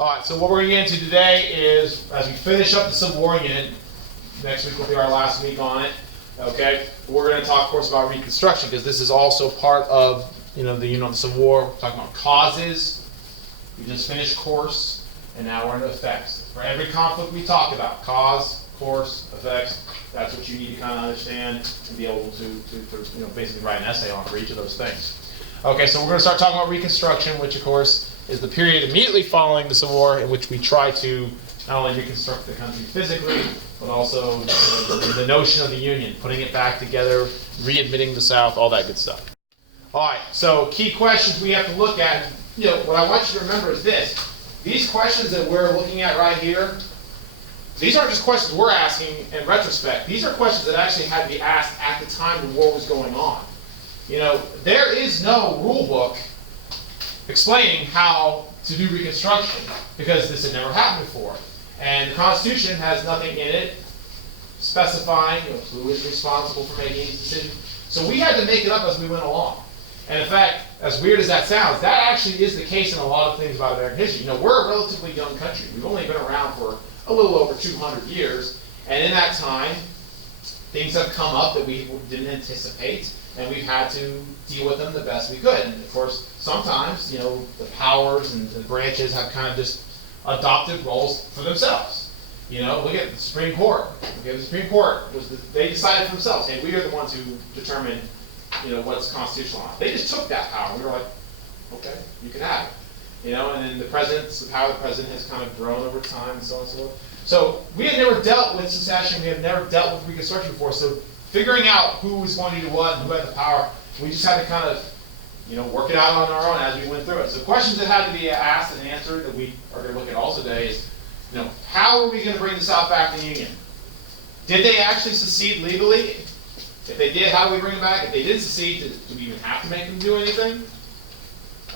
All right, so what we're going to get into today is, as we finish up the Civil War unit, next week will be our last week on it, okay? We're going to talk, of course, about Reconstruction, because this is also part of, the unit on the Civil War. We're talking about causes. We just finished course, and now we're into effects. For every conflict we talk about, cause, course, effects, that's what you need to kind of understand and be able to basically write an essay on for each of those things. Okay, so we're going to start talking about Reconstruction, which, of course, is the period immediately following the Civil War in which we try to not only reconstruct the country physically, but also the notion of the Union, putting it back together, readmitting the South, all that good stuff. All right, so key questions we have to look at. What I want you to remember is this. These questions that we're looking at right here, these aren't just questions we're asking in retrospect. These are questions that actually had to be asked at the time the war was going on. There is no rule book explaining how to do Reconstruction, because this had never happened before. And the Constitution has nothing in it specifying who is responsible for making these decisions. So we had to make it up as we went along. And in fact, as weird as that sounds, that actually is the case in a lot of things about American history. We're a relatively young country. We've only been around for a little over 200 years. And in that time, things have come up that we didn't anticipate, and we've had to deal with them the best we could. And of course, sometimes, the powers and the branches have kind of just adopted roles for themselves. Look at the Supreme Court. Okay, the Supreme Court they decided for themselves. Hey, we are the ones who determine, what's constitutional. They just took that power. We were like, okay, you can have it. And then the power of the president has kind of grown over time, and so on and so forth. So we had never dealt with secession. We had never dealt with Reconstruction before. So figuring out who was going to do what and who had the power, we just had to kind of, work it out on our own as we went through it. So questions that had to be asked and answered that we are going to look at also today is, how are we going to bring the South back to the Union? Did they actually secede legally? If they did, how do we bring them back? If they did secede, do we even have to make them do anything?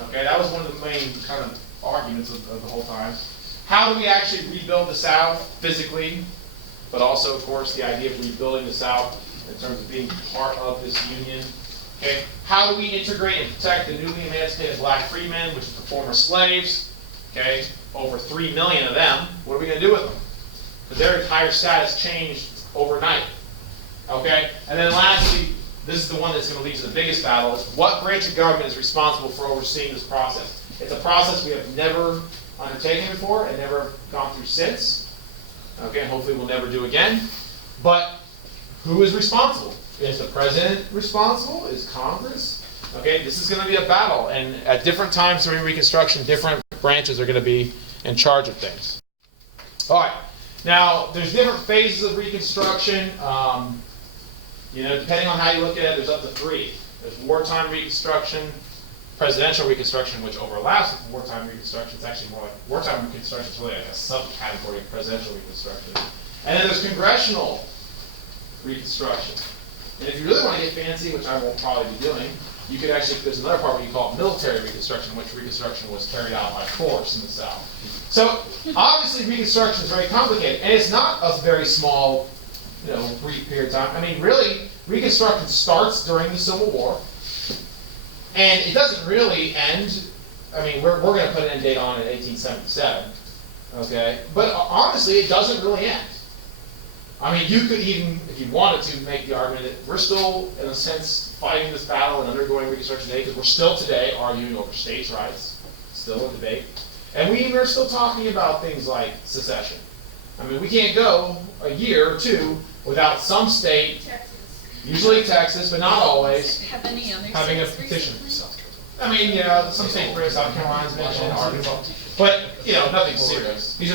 Okay, that was one of the main kind of arguments of the whole time. How do we actually rebuild the South physically, but also, of course, the idea of rebuilding the South in terms of being part of this Union? Okay, how do we integrate and protect the newly emancipated black freedmen, which is the former slaves? Okay, over 3 million of them. What are we going to do with them? Because their entire status changed overnight. Okay, and then lastly, this is the one that's going to lead to the biggest battle, is what branch of government is responsible for overseeing this process? It's a process we have never undertaken before and never gone through since. Okay, and hopefully we'll never do again. But who is responsible? Is the president responsible? Is Congress? Okay, this is going to be a battle, and at different times during Reconstruction, different branches are going to be in charge of things. All right, now there's different phases of Reconstruction. Depending on how you look at it, there's up to 3. There's wartime Reconstruction, presidential Reconstruction, which overlaps with wartime Reconstruction. It's actually more like wartime Reconstruction is really like a subcategory of presidential Reconstruction. And then there's congressional Reconstruction. And if you really want to get fancy, which I won't probably be doing, you could actually, there's another part where you call it military Reconstruction, in which Reconstruction was carried out by force in the South. So obviously Reconstruction is very complicated, and it's not a very small, brief period of time. I mean, really, Reconstruction starts during the Civil War, and it doesn't really end. I mean, we're going to put an end date on it in 1877, okay? But honestly, it doesn't really end. I mean, you could even, if you wanted to, make the argument that we're still, in a sense, fighting this battle and undergoing Reconstruction today, because we're still today arguing over states' rights, still a debate. And we're still talking about things like secession. I mean, we can't go a year or two without some state, usually Texas, but not always, having a petition. I mean, some states, South Carolina's mentioned, Arkansas, but nothing serious. These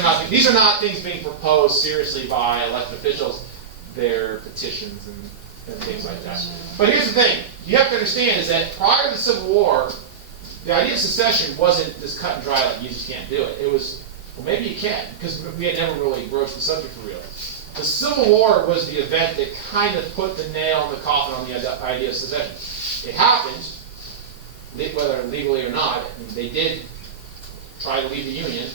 are not things being proposed seriously by elected officials. They're petitions and things like that. But here's the thing: you have to understand is that prior to the Civil War, the idea of secession wasn't this cut and dry like you just can't do it. It was, well, maybe you can, because we had never really broached the subject for real. The Civil War was the event that kind of put the nail in the coffin on the idea of secession. It happened, whether legally or not. They did try to leave the Union,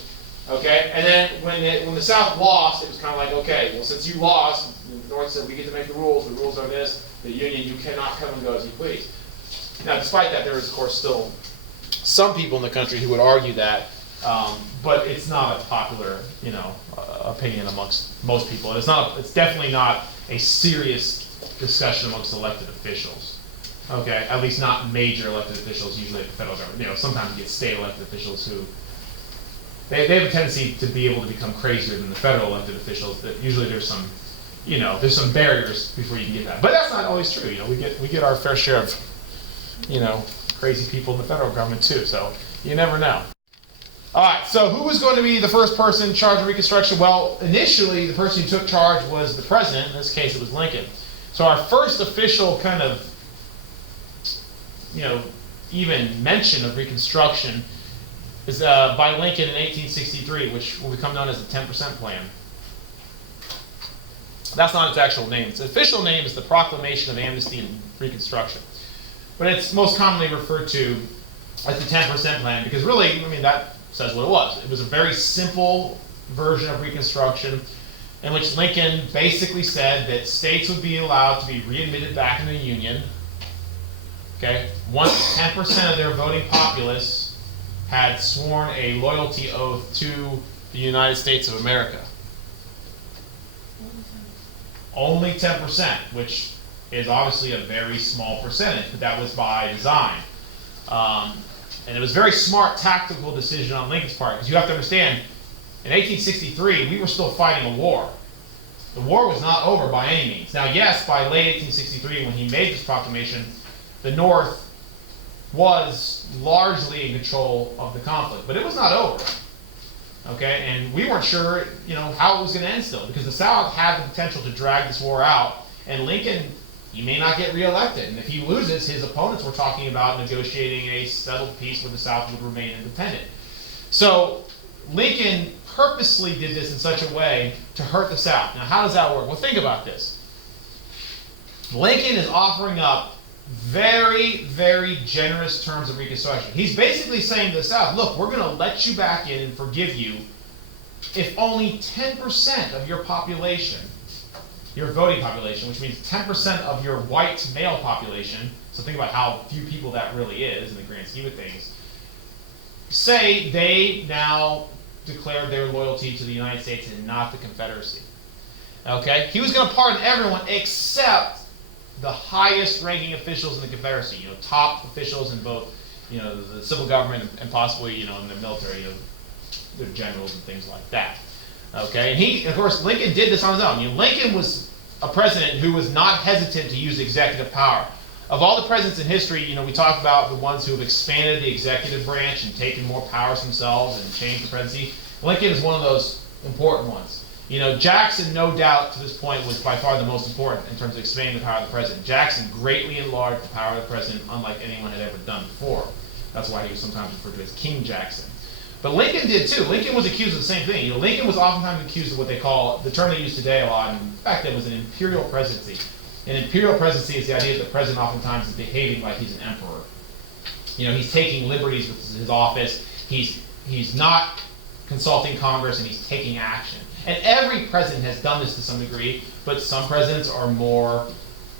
okay? And then when the South lost, it was kind of like, okay, well, since you lost, the North said we get to make the rules are this, the Union, you cannot come and go as you please. Now, despite that, there is, of course, still some people in the country who would argue that But it's not a popular, opinion amongst most people. And it's definitely not a serious discussion amongst elected officials. Okay, at least not major elected officials, usually at the federal government. Sometimes you get state elected officials who, they have a tendency to be able to become crazier than the federal elected officials. That usually there's some barriers before you can get that. But that's not always true. We get our fair share of, crazy people in the federal government too. So you never know. All right. So who was going to be the first person in charge of Reconstruction? Well, initially the person who took charge was the president. In this case, it was Lincoln. So our first official kind of, even mention of Reconstruction is by Lincoln in 1863, which will become known as the 10% Plan. That's not its actual name. Its official name is the Proclamation of Amnesty and Reconstruction. But it's most commonly referred to as the 10% Plan because really, that says what it was. It was a very simple version of Reconstruction in which Lincoln basically said that states would be allowed to be readmitted back into the Union, okay, once 10% of their voting populace had sworn a loyalty oath to the United States of America. Only 10%, which is obviously a very small percentage, but that was by design. And it was a very smart tactical decision on Lincoln's part, because you have to understand, in 1863, we were still fighting a war. The war was not over by any means. Now, yes, by late 1863, when he made this proclamation, the North was largely in control of the conflict, but it was not over. Okay, and we weren't sure, how it was going to end still, because the South had the potential to drag this war out, and Lincoln, he may not get reelected, and if he loses, his opponents were talking about negotiating a settled peace where the South would remain independent. So Lincoln purposely did this in such a way to hurt the South. Now, how does that work? Well, think about this. Lincoln is offering up very, very generous terms of Reconstruction. He's basically saying to the South, look, we're going to let you back in and forgive you if only 10% of your population, your voting population, which means 10% of your white male population, so think about how few people that really is in the grand scheme of things, say they now declared their loyalty to the United States and not the Confederacy. Okay? He was going to pardon everyone except the highest ranking officials in the Confederacy, top officials in both, the civil government and possibly, in the military, the generals and things like that. Okay, and of course, Lincoln did this on his own. Lincoln was a president who was not hesitant to use executive power. Of all the presidents in history, we talk about the ones who have expanded the executive branch and taken more powers themselves and changed the presidency. Lincoln is one of those important ones. Jackson, no doubt, to this point, was by far the most important in terms of expanding the power of the president. Jackson greatly enlarged the power of the president, unlike anyone had ever done before. That's why he was sometimes referred to as King Jackson. But Lincoln did too. Lincoln was accused of the same thing. Lincoln was oftentimes accused of what they call, the term they use today a lot, and back then was an imperial presidency. An imperial presidency is the idea that the president oftentimes is behaving like he's an emperor. He's taking liberties with his office. He's not consulting Congress, and he's taking action. And every president has done this to some degree, but some presidents are more,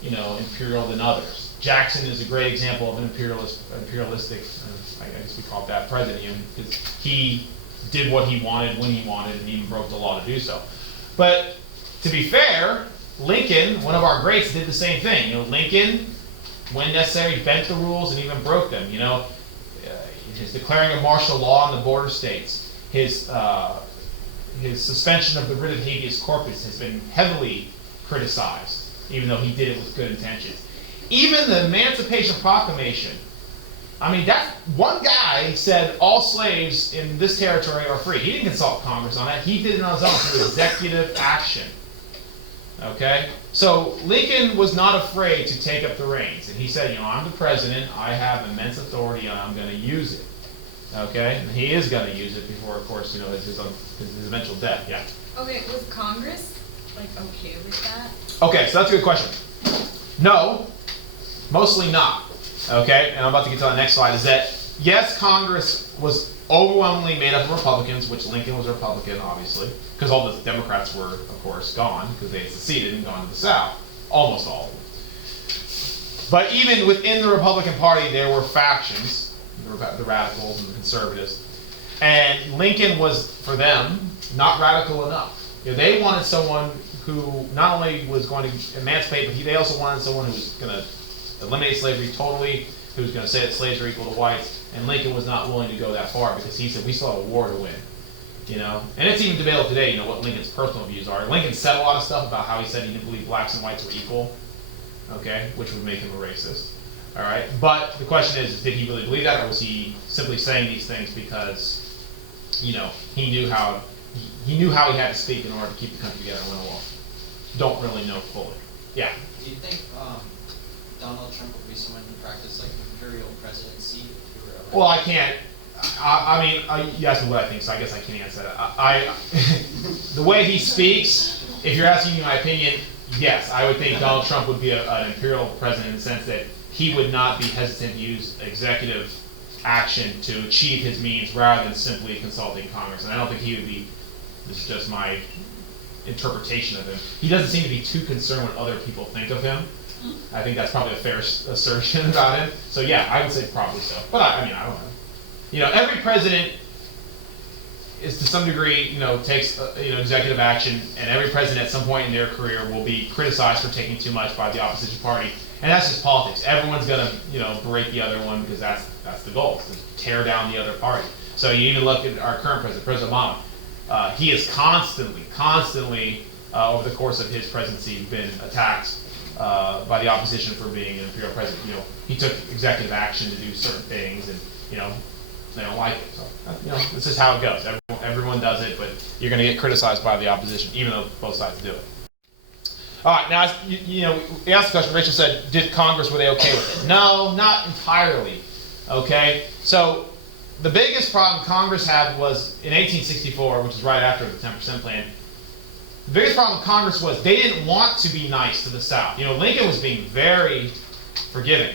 imperial than others. Jackson is a great example of an imperialistic, I guess we call it that, president, because he did what he wanted when he wanted, and even broke the law to do so. But to be fair, Lincoln, one of our greats, did the same thing. Lincoln, when necessary, bent the rules and even broke them. His declaring of martial law in the border states, his suspension of the writ of habeas corpus has been heavily criticized, even though he did it with good intentions. Even the Emancipation Proclamation, that one guy said all slaves in this territory are free. He didn't consult Congress on that. He did it on his own through executive action. Okay? So Lincoln was not afraid to take up the reins. And he said, I'm the president, I have immense authority, and I'm going to use it. Okay? And he is going to use it before, of course, his eventual death. Yeah? Okay, was Congress, okay with that? Okay, so that's a good question. No, mostly not. Okay? And I'm about to get to the next slide, is that, yes, Congress was overwhelmingly made up of Republicans, which Lincoln was a Republican, obviously, because all the Democrats were, of course, gone, because they had seceded and gone to the South. Almost all of them. But even within the Republican Party, there were factions, the radicals and the conservatives. And Lincoln was, for them, not radical enough. They wanted someone who not only was going to emancipate, but they also wanted someone who was going to eliminate slavery totally, who was going to say that slaves are equal to whites. And Lincoln was not willing to go that far because he said, we still have a war to win. And it's even debatable today, what Lincoln's personal views are. Lincoln said a lot of stuff about how he said he didn't believe blacks and whites were equal, okay, which would make him a racist. All right, but the question is did he really believe that, or was he simply saying these things because, he knew how he had to speak in order to keep the country together and win a war? Don't really know fully. Yeah. Do you think Donald Trump would be someone who practiced like imperial presidency if he were elected? Well, I can't. You asked me what I think, so I guess I can't answer that. The way he speaks, if you're asking me my opinion, yes, I would think Donald Trump would be an imperial president in the sense that he would not be hesitant to use executive action to achieve his means rather than simply consulting Congress. And I don't think he would be, this is just my interpretation of him, he doesn't seem to be too concerned what other people think of him. I think that's probably a fair assertion about him. So yeah, I would say probably so. But I don't know. Every president is to some degree, takes executive action, and every president at some point in their career will be criticized for taking too much by the opposition party, and that's just politics. Everyone's gonna, berate the other one because that's the goal, is to tear down the other party. So you even look at our current president, President Obama. He has constantly, over the course of his presidency, been attacked by the opposition for being an imperial president. He took executive action to do certain things, and they don't like it. So, this is how it goes. Everyone does it, but you're going to get criticized by the opposition, even though both sides do it. All right, now, we asked the question, Rachel said, did Congress, were they okay with it? No, not entirely, okay? So, the biggest problem Congress had was in 1864, which is right after the 10% plan. The biggest problem with Congress was they didn't want to be nice to the South. Lincoln was being very forgiving.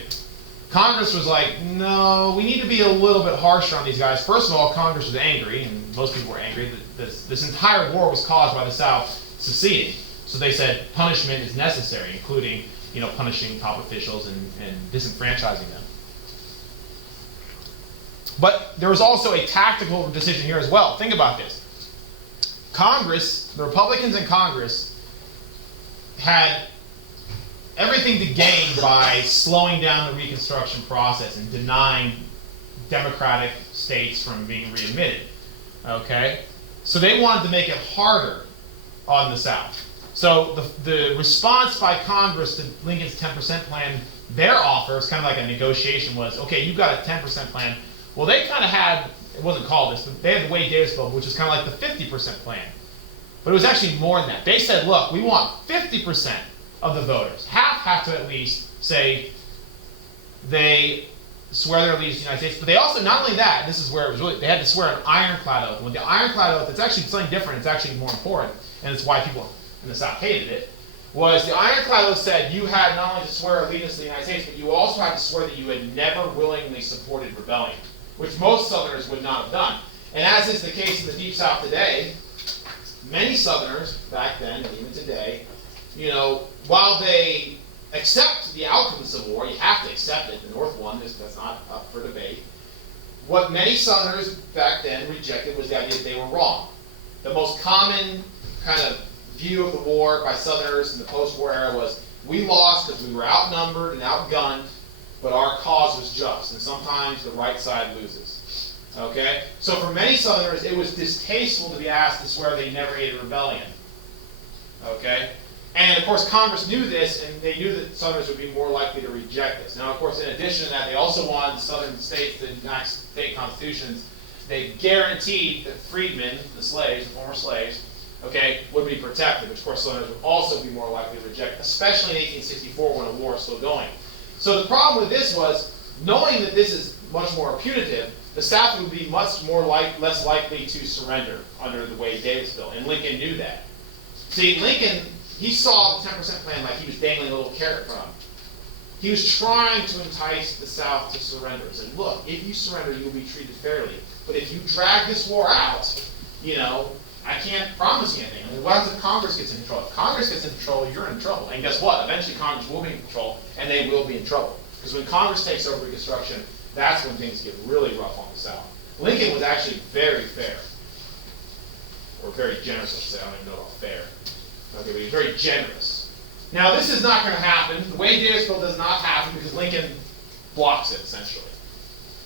Congress was like, no, we need to be a little bit harsher on these guys. First of all, Congress was angry, and most people were angry, that this entire war was caused by the South seceding. So they said punishment is necessary, including, punishing top officials and disenfranchising them. But there was also a tactical decision here as well. Think about this. Congress, the Republicans in Congress, had everything to gain by slowing down the Reconstruction process and denying democratic states from being readmitted. Okay? So they wanted to make it harder on the South. So the response by Congress to Lincoln's 10% plan, their offer, it's kind of like a negotiation, was, okay, you've got a 10% plan. Well, they kind of had, it wasn't called this, but they had the Wade Davis bill, which is kind of like the 50% plan. But it was actually more than that. They said, look, we want 50% of the voters. Half have to at least say they swear their allegiance to the United States. But they also, not only that, this is where it was really, they had to swear an ironclad oath. And with the ironclad oath, it's actually something different. It's actually more important. And it's why people in the South hated it. Was the ironclad oath said you had not only to swear allegiance to the United States, but you also had to swear that you had never willingly supported rebellion, which most Southerners would not have done. And as is the case in the Deep South today, many Southerners back then, and even today, while they accept the outcome of the Civil War, you have to accept it. The North won. That's not up for debate. What many Southerners back then rejected was the idea that they were wrong. The most common kind of view of the war by Southerners in the post-war era was, we lost because we were outnumbered and outgunned, but our cause was just, and sometimes the right side loses. Okay? So for many Southerners, it was distasteful to be asked to swear they never aided rebellion. Okay? And of course, Congress knew this, and they knew that Southerners would be more likely to reject this. Now, of course, in addition to that, they also wanted the Southern states to enact state constitutions. They guaranteed that freedmen, the slaves, the former slaves, okay, would be protected, which of course Southerners would also be more likely to reject, especially in 1864 when a war is still going. So the problem with this was, knowing that this is much more punitive, the South would be much more less likely to surrender under the Wade Davis bill, and Lincoln knew that. See, Lincoln, he saw the 10% plan like he was dangling a little carrot from him. He was trying to entice the South to surrender. He said, look, if you surrender, you will be treated fairly. But if you drag this war out, I can't promise you anything. I mean, what happens if Congress gets in control? If Congress gets in control, you're in trouble. And guess what? Eventually Congress will be in control, and they will be in trouble. Because when Congress takes over Reconstruction, that's when things get really rough on the South. Lincoln was actually very fair. Or very generous, I should say. I don't even know about fair. Okay, but he was very generous. Now, this is not going to happen. The Wade Davis bill does not happen because Lincoln blocks it, essentially.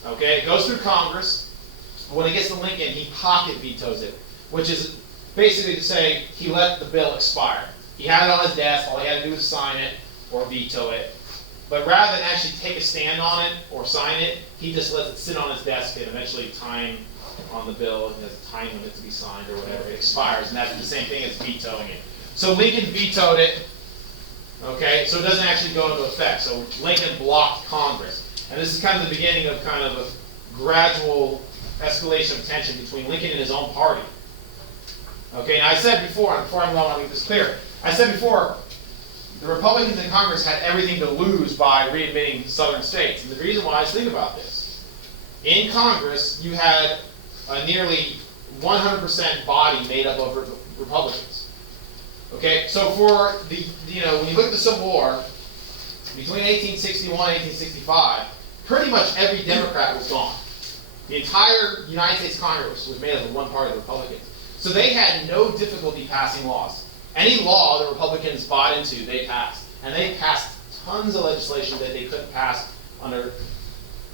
Okay, it goes through Congress. But when it gets to Lincoln, he pocket vetoes it, which is basically to say he let the bill expire. He had it on his desk. All he had to do was sign it or veto it. But rather than actually take a stand on it or sign it, he just lets it sit on his desk and eventually time on the bill, and there's a time limit to be signed or whatever, it expires, and that's the same thing as vetoing it. So Lincoln vetoed it, okay, so it doesn't actually go into effect. So Lincoln blocked Congress. And this is kind of the beginning of kind of a gradual escalation of tension between Lincoln and his own party. Okay, now I said before I want to make this clear, I said before, the Republicans in Congress had everything to lose by readmitting southern states. And the reason why is, think about this. In Congress, you had a nearly 100% body made up of Republicans. Okay, so for the, when you look at the Civil War, between 1861 and 1865, pretty much every Democrat was gone. The entire United States Congress was made up of one party, the Republicans. So they had no difficulty passing laws. Any law the Republicans bought into, they passed. And they passed tons of legislation that they couldn't pass under,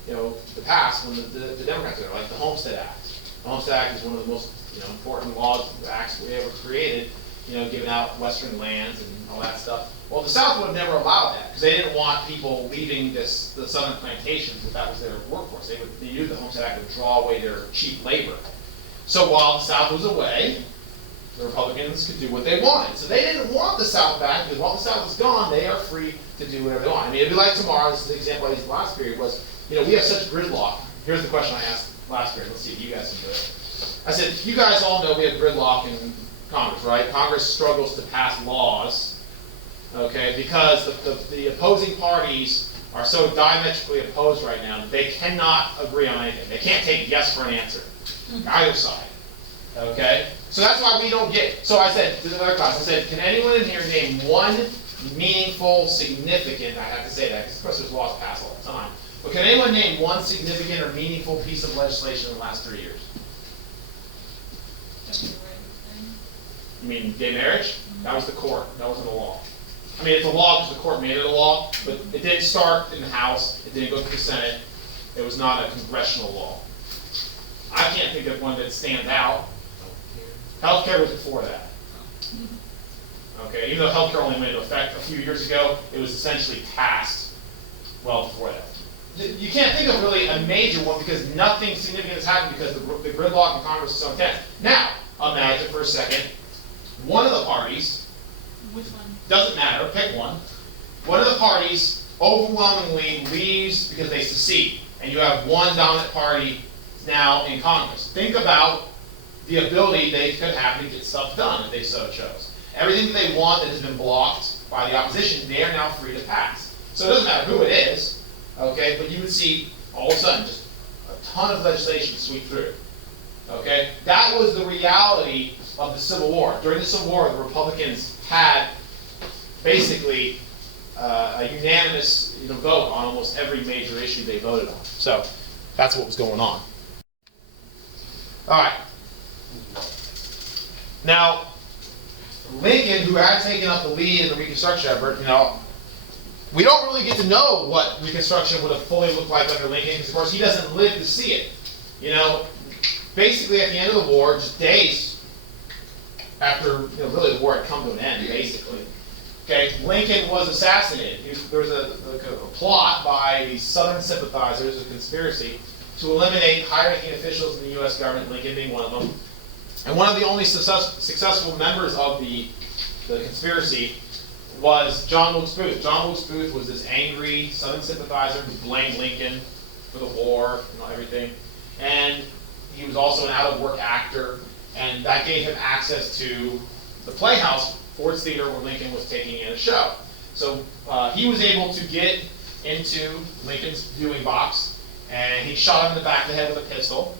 the past when the Democrats were there, like the Homestead Act. The Homestead Act is one of the most important laws, acts we ever created, giving out western lands and all that stuff. Well, the South would have never allowed that because they didn't want people leaving the southern plantations if that was their workforce. They knew the Homestead Act would draw away their cheap labor. So while the South was away, the Republicans could do what they wanted. So they didn't want the South back because while the South is gone, they are free to do whatever they want. I mean, it'd be like tomorrow. This is the example I used last period was, we have such gridlock. Here's the question I asked last period. Let's see if you guys can do it. I said, you guys all know we have gridlock in Congress, right? Congress struggles to pass laws, okay, because the opposing parties are so diametrically opposed right now that they cannot agree on anything. They can't take yes for an answer, either side, okay? So that's why we don't get, so I said to the other class, I said, can anyone in here name one meaningful, significant, I have to say that because of course there's laws passed all the time, but can anyone name one significant or meaningful piece of legislation in the last 3 years? You mean gay marriage? That was the court. That wasn't a law. I mean, it's a law because the court made it a law, but it didn't start in the House. It didn't go through the Senate. It was not a congressional law. I can't think of one that stands out. Healthcare was before that. Okay, even though healthcare only went into effect a few years ago, it was essentially passed well before that. You can't think of really a major one because nothing significant has happened because the gridlock in Congress is so intense. Now, imagine for a second, one of the parties, Which one? doesn't matter, pick one of the parties overwhelmingly leaves because they secede, and you have one dominant party now in Congress. Think about the ability they could have to get stuff done if they so chose. Everything that they want that has been blocked by the opposition, they are now free to pass. So it doesn't matter who it is, okay, but you would see all of a sudden just a ton of legislation sweep through. Okay, that was the reality of the Civil War. During the Civil War, the Republicans had basically a unanimous vote on almost every major issue they voted on. So that's what was going on. All right. Now, Lincoln, who had taken up the lead in the Reconstruction effort, we don't really get to know what Reconstruction would have fully looked like under Lincoln because, of course, he doesn't live to see it. Basically, at the end of the war, just days after, really the war had come to an end, basically. Okay, Lincoln was assassinated. There was a plot by these Southern sympathizers, a conspiracy, to eliminate high-ranking officials in the U.S. government, Lincoln being one of them. And one of the only successful members of the conspiracy was John Wilkes Booth. John Wilkes Booth was this angry Southern sympathizer who blamed Lincoln for the war and everything. And he was also an out-of-work actor, and that gave him access to the Playhouse, Ford's Theater, where Lincoln was taking in a show. So he was able to get into Lincoln's viewing box, and he shot him in the back of the head with a pistol.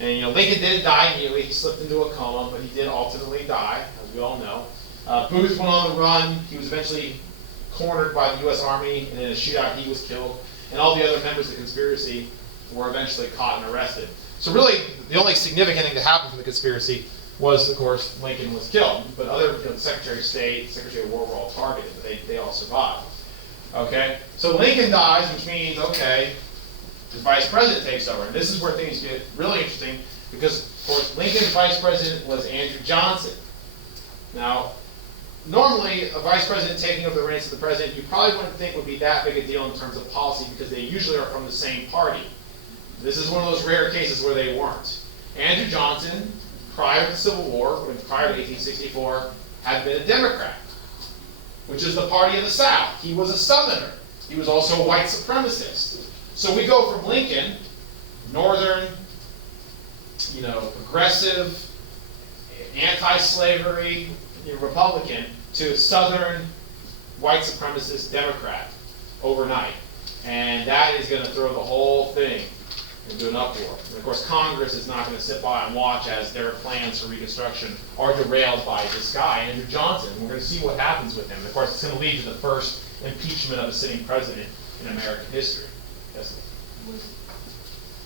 And Lincoln didn't die immediately. He slipped into a coma, but he did ultimately die, as we all know. Booth went on the run. He was eventually cornered by the U.S. Army, and in a shootout he was killed. And all the other members of the conspiracy were eventually caught and arrested. So really, the only significant thing that happened from the conspiracy was, of course, Lincoln was killed. But other, the Secretary of State, Secretary of War were all targeted, but they all survived. Okay? So Lincoln dies, which means, okay, the vice president takes over. And this is where things get really interesting, because, of course, Lincoln's vice president was Andrew Johnson. Now, normally, a vice president taking over the reins of the president, you probably wouldn't think would be that big a deal in terms of policy, because they usually are from the same party. This is one of those rare cases where they weren't. Andrew Johnson, prior to the Civil War, prior to 1864, had been a Democrat, which is the party of the South. He was a Southerner. He was also a white supremacist. So we go from Lincoln, Northern, progressive, anti-slavery, Republican, to Southern, white supremacist Democrat overnight. And that is going to throw the whole thing into an uproar. And of course, Congress is not going to sit by and watch as their plans for Reconstruction are derailed by this guy, Andrew Johnson. We're going to see what happens with him. And of course, it's going to lead to the first impeachment of a sitting president in American history. Yes. Was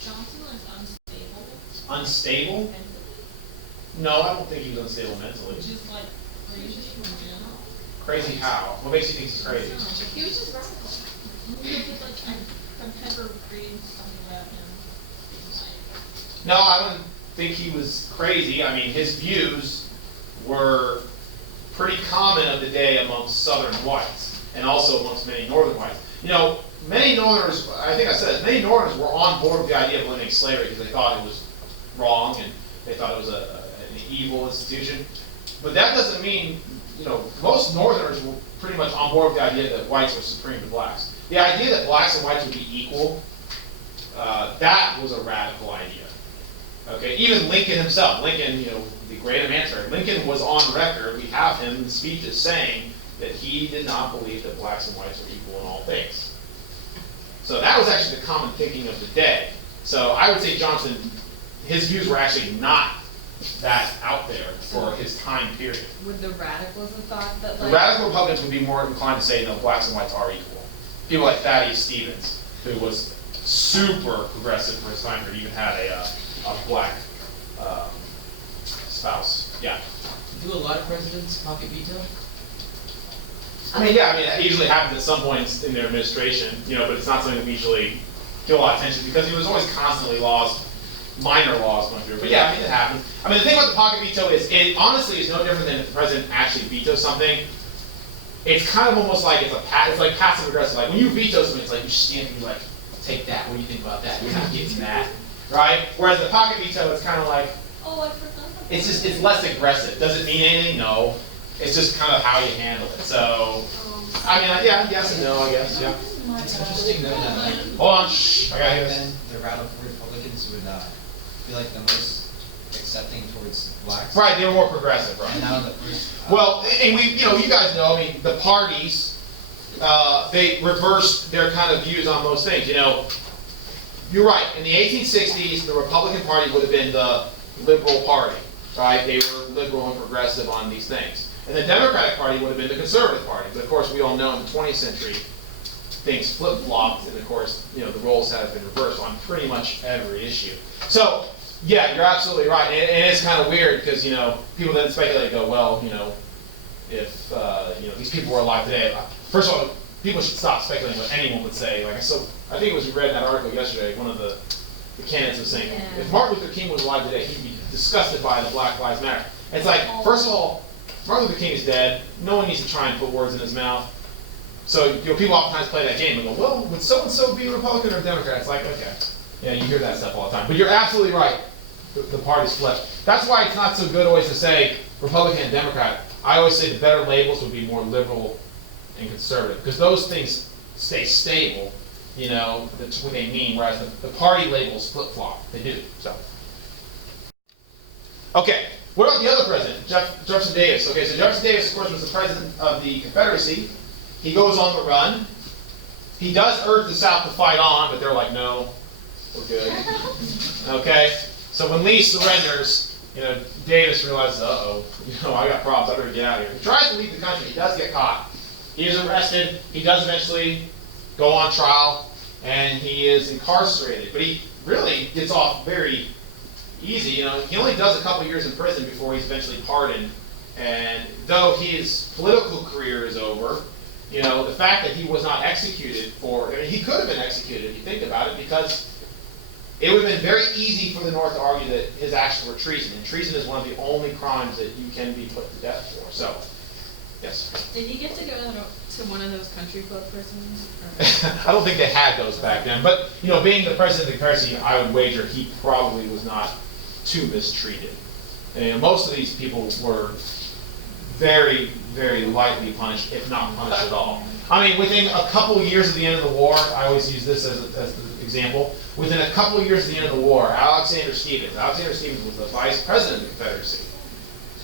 Johnson unstable? Unstable? Mentally? No, I don't think he was unstable mentally. Just like crazy in general? Crazy how? What makes you think he's crazy? He was just radical. I've never read something about him. No, I wouldn't think he was crazy. I mean, his views were pretty common of the day amongst Southern whites, and also amongst many Northern whites. Many Northerners, I think I said this, many Northerners were on board with the idea of eliminating slavery because they thought it was wrong and they thought it was an evil institution. But that doesn't mean, most Northerners were pretty much on board with the idea that whites were supreme to blacks. The idea that blacks and whites would be equal, that was a radical idea. Okay, even Lincoln himself, the great emancipator, Lincoln was on record, we have him in speeches saying that he did not believe that blacks and whites were equal in all things. So that was actually the common thinking of the day. So I would say Johnson, his views were actually not that out there for his time period. Would the radicals have thought that, The radical Republicans would be more inclined to say, no, blacks and whites are equal. People like Thaddeus Stevens, who was super progressive for his time period, even had a black spouse. Yeah. Do a lot of presidents pocket veto? It usually happens at some point in their administration, but it's not something that we usually give a lot of attention to because there was always constantly minor laws going through. But yeah, it happens. The thing about the pocket veto is, it honestly is no different than if the president actually vetoes something. It's kind of almost like it's like passive aggressive. Like when you veto something, it's like you stand and you're like, take that. What do you think about that? You're not getting that, right? Whereas the pocket veto, it's kind of like, oh, I forgot. it's less aggressive. Does it mean anything? No. It's just kind of how you handle it. So, yes and no, I guess. Yeah. It's interesting though that Hold on. Shh. I got back you. then the radical Republicans would be like the most accepting towards blacks. Right, they were more progressive, And right? now the first. Well, and you guys know, the parties, they reversed their kind of views on most things. You're right. In the 1860s, the Republican Party would have been the liberal party, right? They were liberal and progressive on these things. And the Democratic Party would have been the conservative party. But of course, we all know in the 20th century, things flip-flopped, and of course, the roles have been reversed on pretty much every issue. So, yeah, you're absolutely right. And it's kind of weird because, people then speculate, go, well, if, these people were alive today. First of all, people should stop speculating what anyone would say. I think it was, we read in that article yesterday, one of the candidates was saying, if Martin Luther King was alive today, he'd be disgusted by the Black Lives Matter. And it's like, first of all, Martin Luther King is dead. No one needs to try and put words in his mouth. So, people oftentimes play that game and go, well, would so-and-so be a Republican or a Democrat? It's like, okay. Yeah, you hear that stuff all the time. But you're absolutely right. The parties flip. That's why it's not so good always to say Republican and Democrat. I always say the better labels would be more liberal and conservative, because those things stay stable, that's what they mean, whereas the party labels flip-flop. They do, so. Okay, what about the other president, Jefferson Davis? Okay, so Jefferson Davis, of course, was the president of the Confederacy. He goes on the run. He does urge the South to fight on, but they're like, no, we're good. Okay, so when Lee surrenders, Davis realizes, I got problems, I better get out of here. He tries to leave the country, he does get caught. He is arrested, he does eventually go on trial, and he is incarcerated. But he really gets off very easy. You know, he only does a couple years in prison before he's eventually pardoned. And though his political career is over, you know, the fact that he was not executed for, I mean, he could have been executed if you think about it, because it would have been very easy for the North to argue that his actions were treason. And treason is one of the only crimes that you can be put to death for. So, yes? Did he get to go to one of those country club prisons? I don't think they had those back then. But, you know, being the president of the Confederacy, I would wager he probably was not too mistreated. And most of these people were very, very lightly punished, if not punished at all. I mean, within a couple years of the end of the war, I always use this as the example, within a couple years of the end of the war, Alexander Stephens was the vice president of the Confederacy.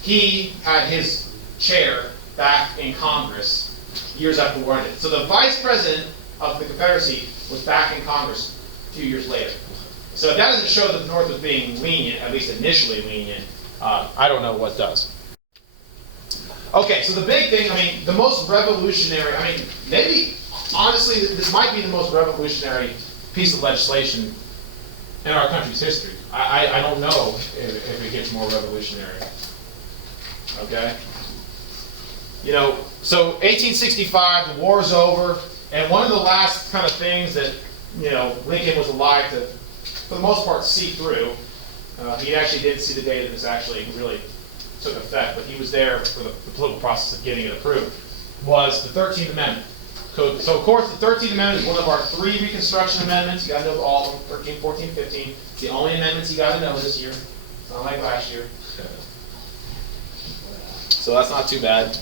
He had his chair back in Congress years after the war ended. So the vice president of the Confederacy was back in Congress a few years later. So if that doesn't show that the North was being lenient, at least initially lenient, I don't know what does. Okay, so the big thing, I mean, the most revolutionary, I mean, maybe, honestly, this might be the most revolutionary piece of legislation in our country's history. I don't know if it gets more revolutionary. Okay? You know, so 1865, the war's over, and one of the last kind of things that, you know, Lincoln was alive to, for the most part, see through. He actually didn't see the day that this actually really took effect, but he was there for the political process of getting it approved, was the 13th Amendment. So, of course, the 13th Amendment is one of our 3 Reconstruction amendments. You got to know all of them, 13, 14, 15. It's the only amendments you got to know this year. It's not like last year. So that's not too bad.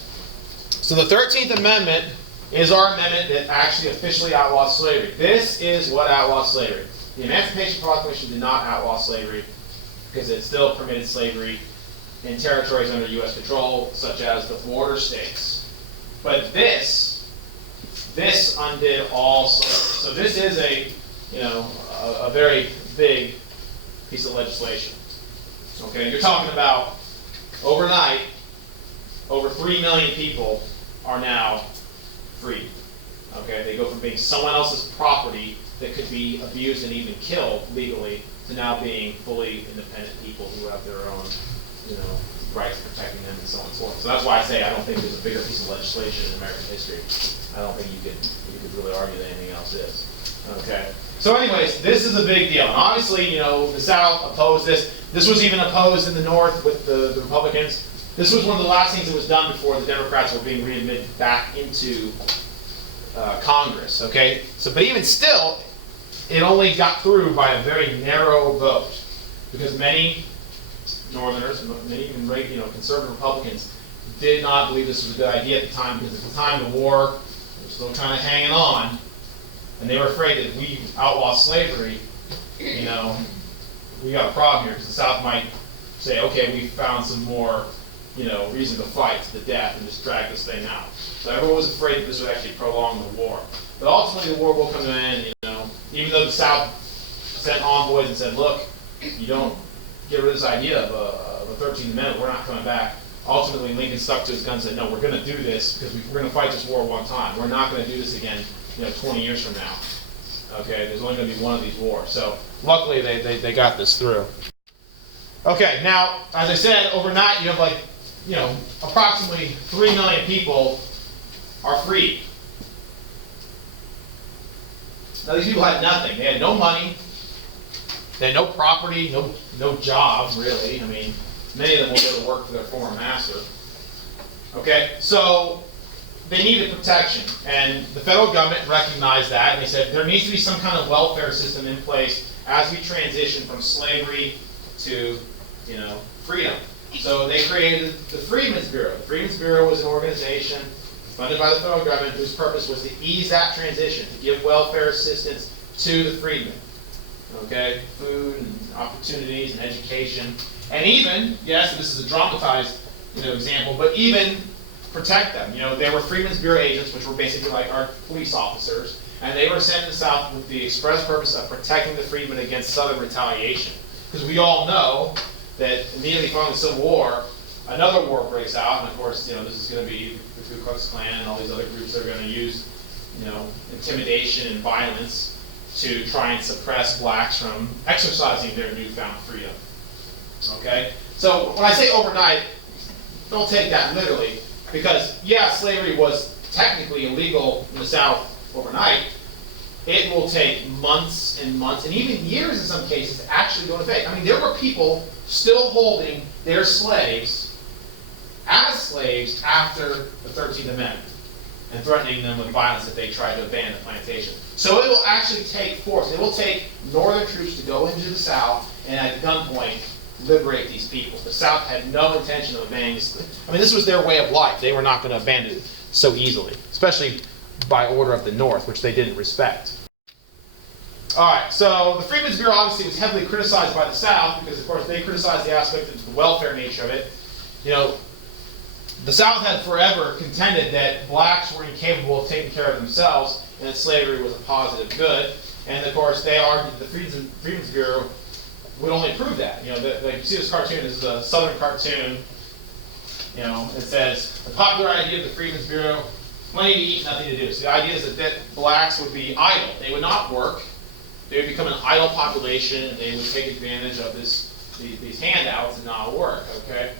So the 13th Amendment is our amendment that actually officially outlaws slavery. This is what outlaws slavery. The Emancipation Proclamation did not outlaw slavery because it still permitted slavery in territories under U.S. control, such as the border states. But this undid all slavery. So this is a very big piece of legislation. Okay, you're talking about overnight, over 3 million people are now free. Okay, they go from being someone else's property that could be abused and even killed legally to now being fully independent people who have their own, rights protecting them and so on and so forth. So that's why I say I don't think there's a bigger piece of legislation in American history. I don't think you could really argue that anything else is. Okay. So anyways, this is a big deal. And obviously, the South opposed this. This was even opposed in the North with the Republicans. This was one of the last things that was done before the Democrats were being readmitted back into Congress. Okay. So, but even still, it only got through by a very narrow vote because many Northerners, many even conservative Republicans, did not believe this was a good idea at the time because at the time the war was still kind of hanging on, and they were afraid that if we outlaw slavery, we got a problem here because the South might say, okay, we found some more, reason to fight to the death and just drag this thing out. So everyone was afraid that this would actually prolong the war. But ultimately the war will come to an end, even though the South sent envoys and said, look, you don't get rid of this idea of a 13th Amendment, we're not coming back. Ultimately, Lincoln stuck to his guns and said, no, we're going to do this because we're going to fight this war one time. We're not going to do this again, 20 years from now. Okay, there's only going to be one of these wars. So luckily, they got this through. Okay, now, as I said, overnight, you have approximately 3 million people are freed. Now, these people had nothing. They had no money. They had no property, no job, really. I mean, many of them will go to work for their former master. Okay, so they needed protection. And the federal government recognized that, and they said there needs to be some kind of welfare system in place as we transition from slavery to, freedom. So they created the Freedmen's Bureau. The Freedmen's Bureau was an organization funded by the federal government whose purpose was to ease that transition, to give welfare assistance to the freedmen. Okay, food and opportunities and education, and even, yes, this is a dramatized, example, but even protect them. They were Freedmen's Bureau agents, which were basically like our police officers, and they were sent to the South with the express purpose of protecting the freedmen against Southern retaliation. Because we all know that immediately following the Civil War, another war breaks out, and of course, this is going to be the Ku Klux Klan and all these other groups that are going to use, intimidation and violence to try and suppress blacks from exercising their newfound freedom. Okay? So when I say overnight, don't take that literally, because yeah, slavery was technically illegal in the South overnight. It will take months and months, and even years in some cases, to actually go into effect. I mean, there were people still holding their slaves as slaves after the 13th Amendment, and threatening them with violence if they tried to abandon the plantation. So it will actually take force. It will take Northern troops to go into the South and at gunpoint liberate these people. The South had no intention of abandoning this. I mean, this was their way of life. They were not going to abandon it so easily, especially by order of the North, which they didn't respect. All right, so the Freedmen's Bureau obviously was heavily criticized by the South because, of course, they criticized the aspect of the welfare nature of it. You know, the South had forever contended that blacks were incapable of taking care of themselves and that slavery was a positive good. And, of course, they argued the Freedmen's Bureau would only prove that. You know, like you see this cartoon, this is a Southern cartoon. You know, it says, the popular idea of the Freedmen's Bureau, plenty to eat, nothing to do. So the idea is that blacks would be idle. They would not work. They would become an idle population, and they would take advantage of these handouts and not work, okay?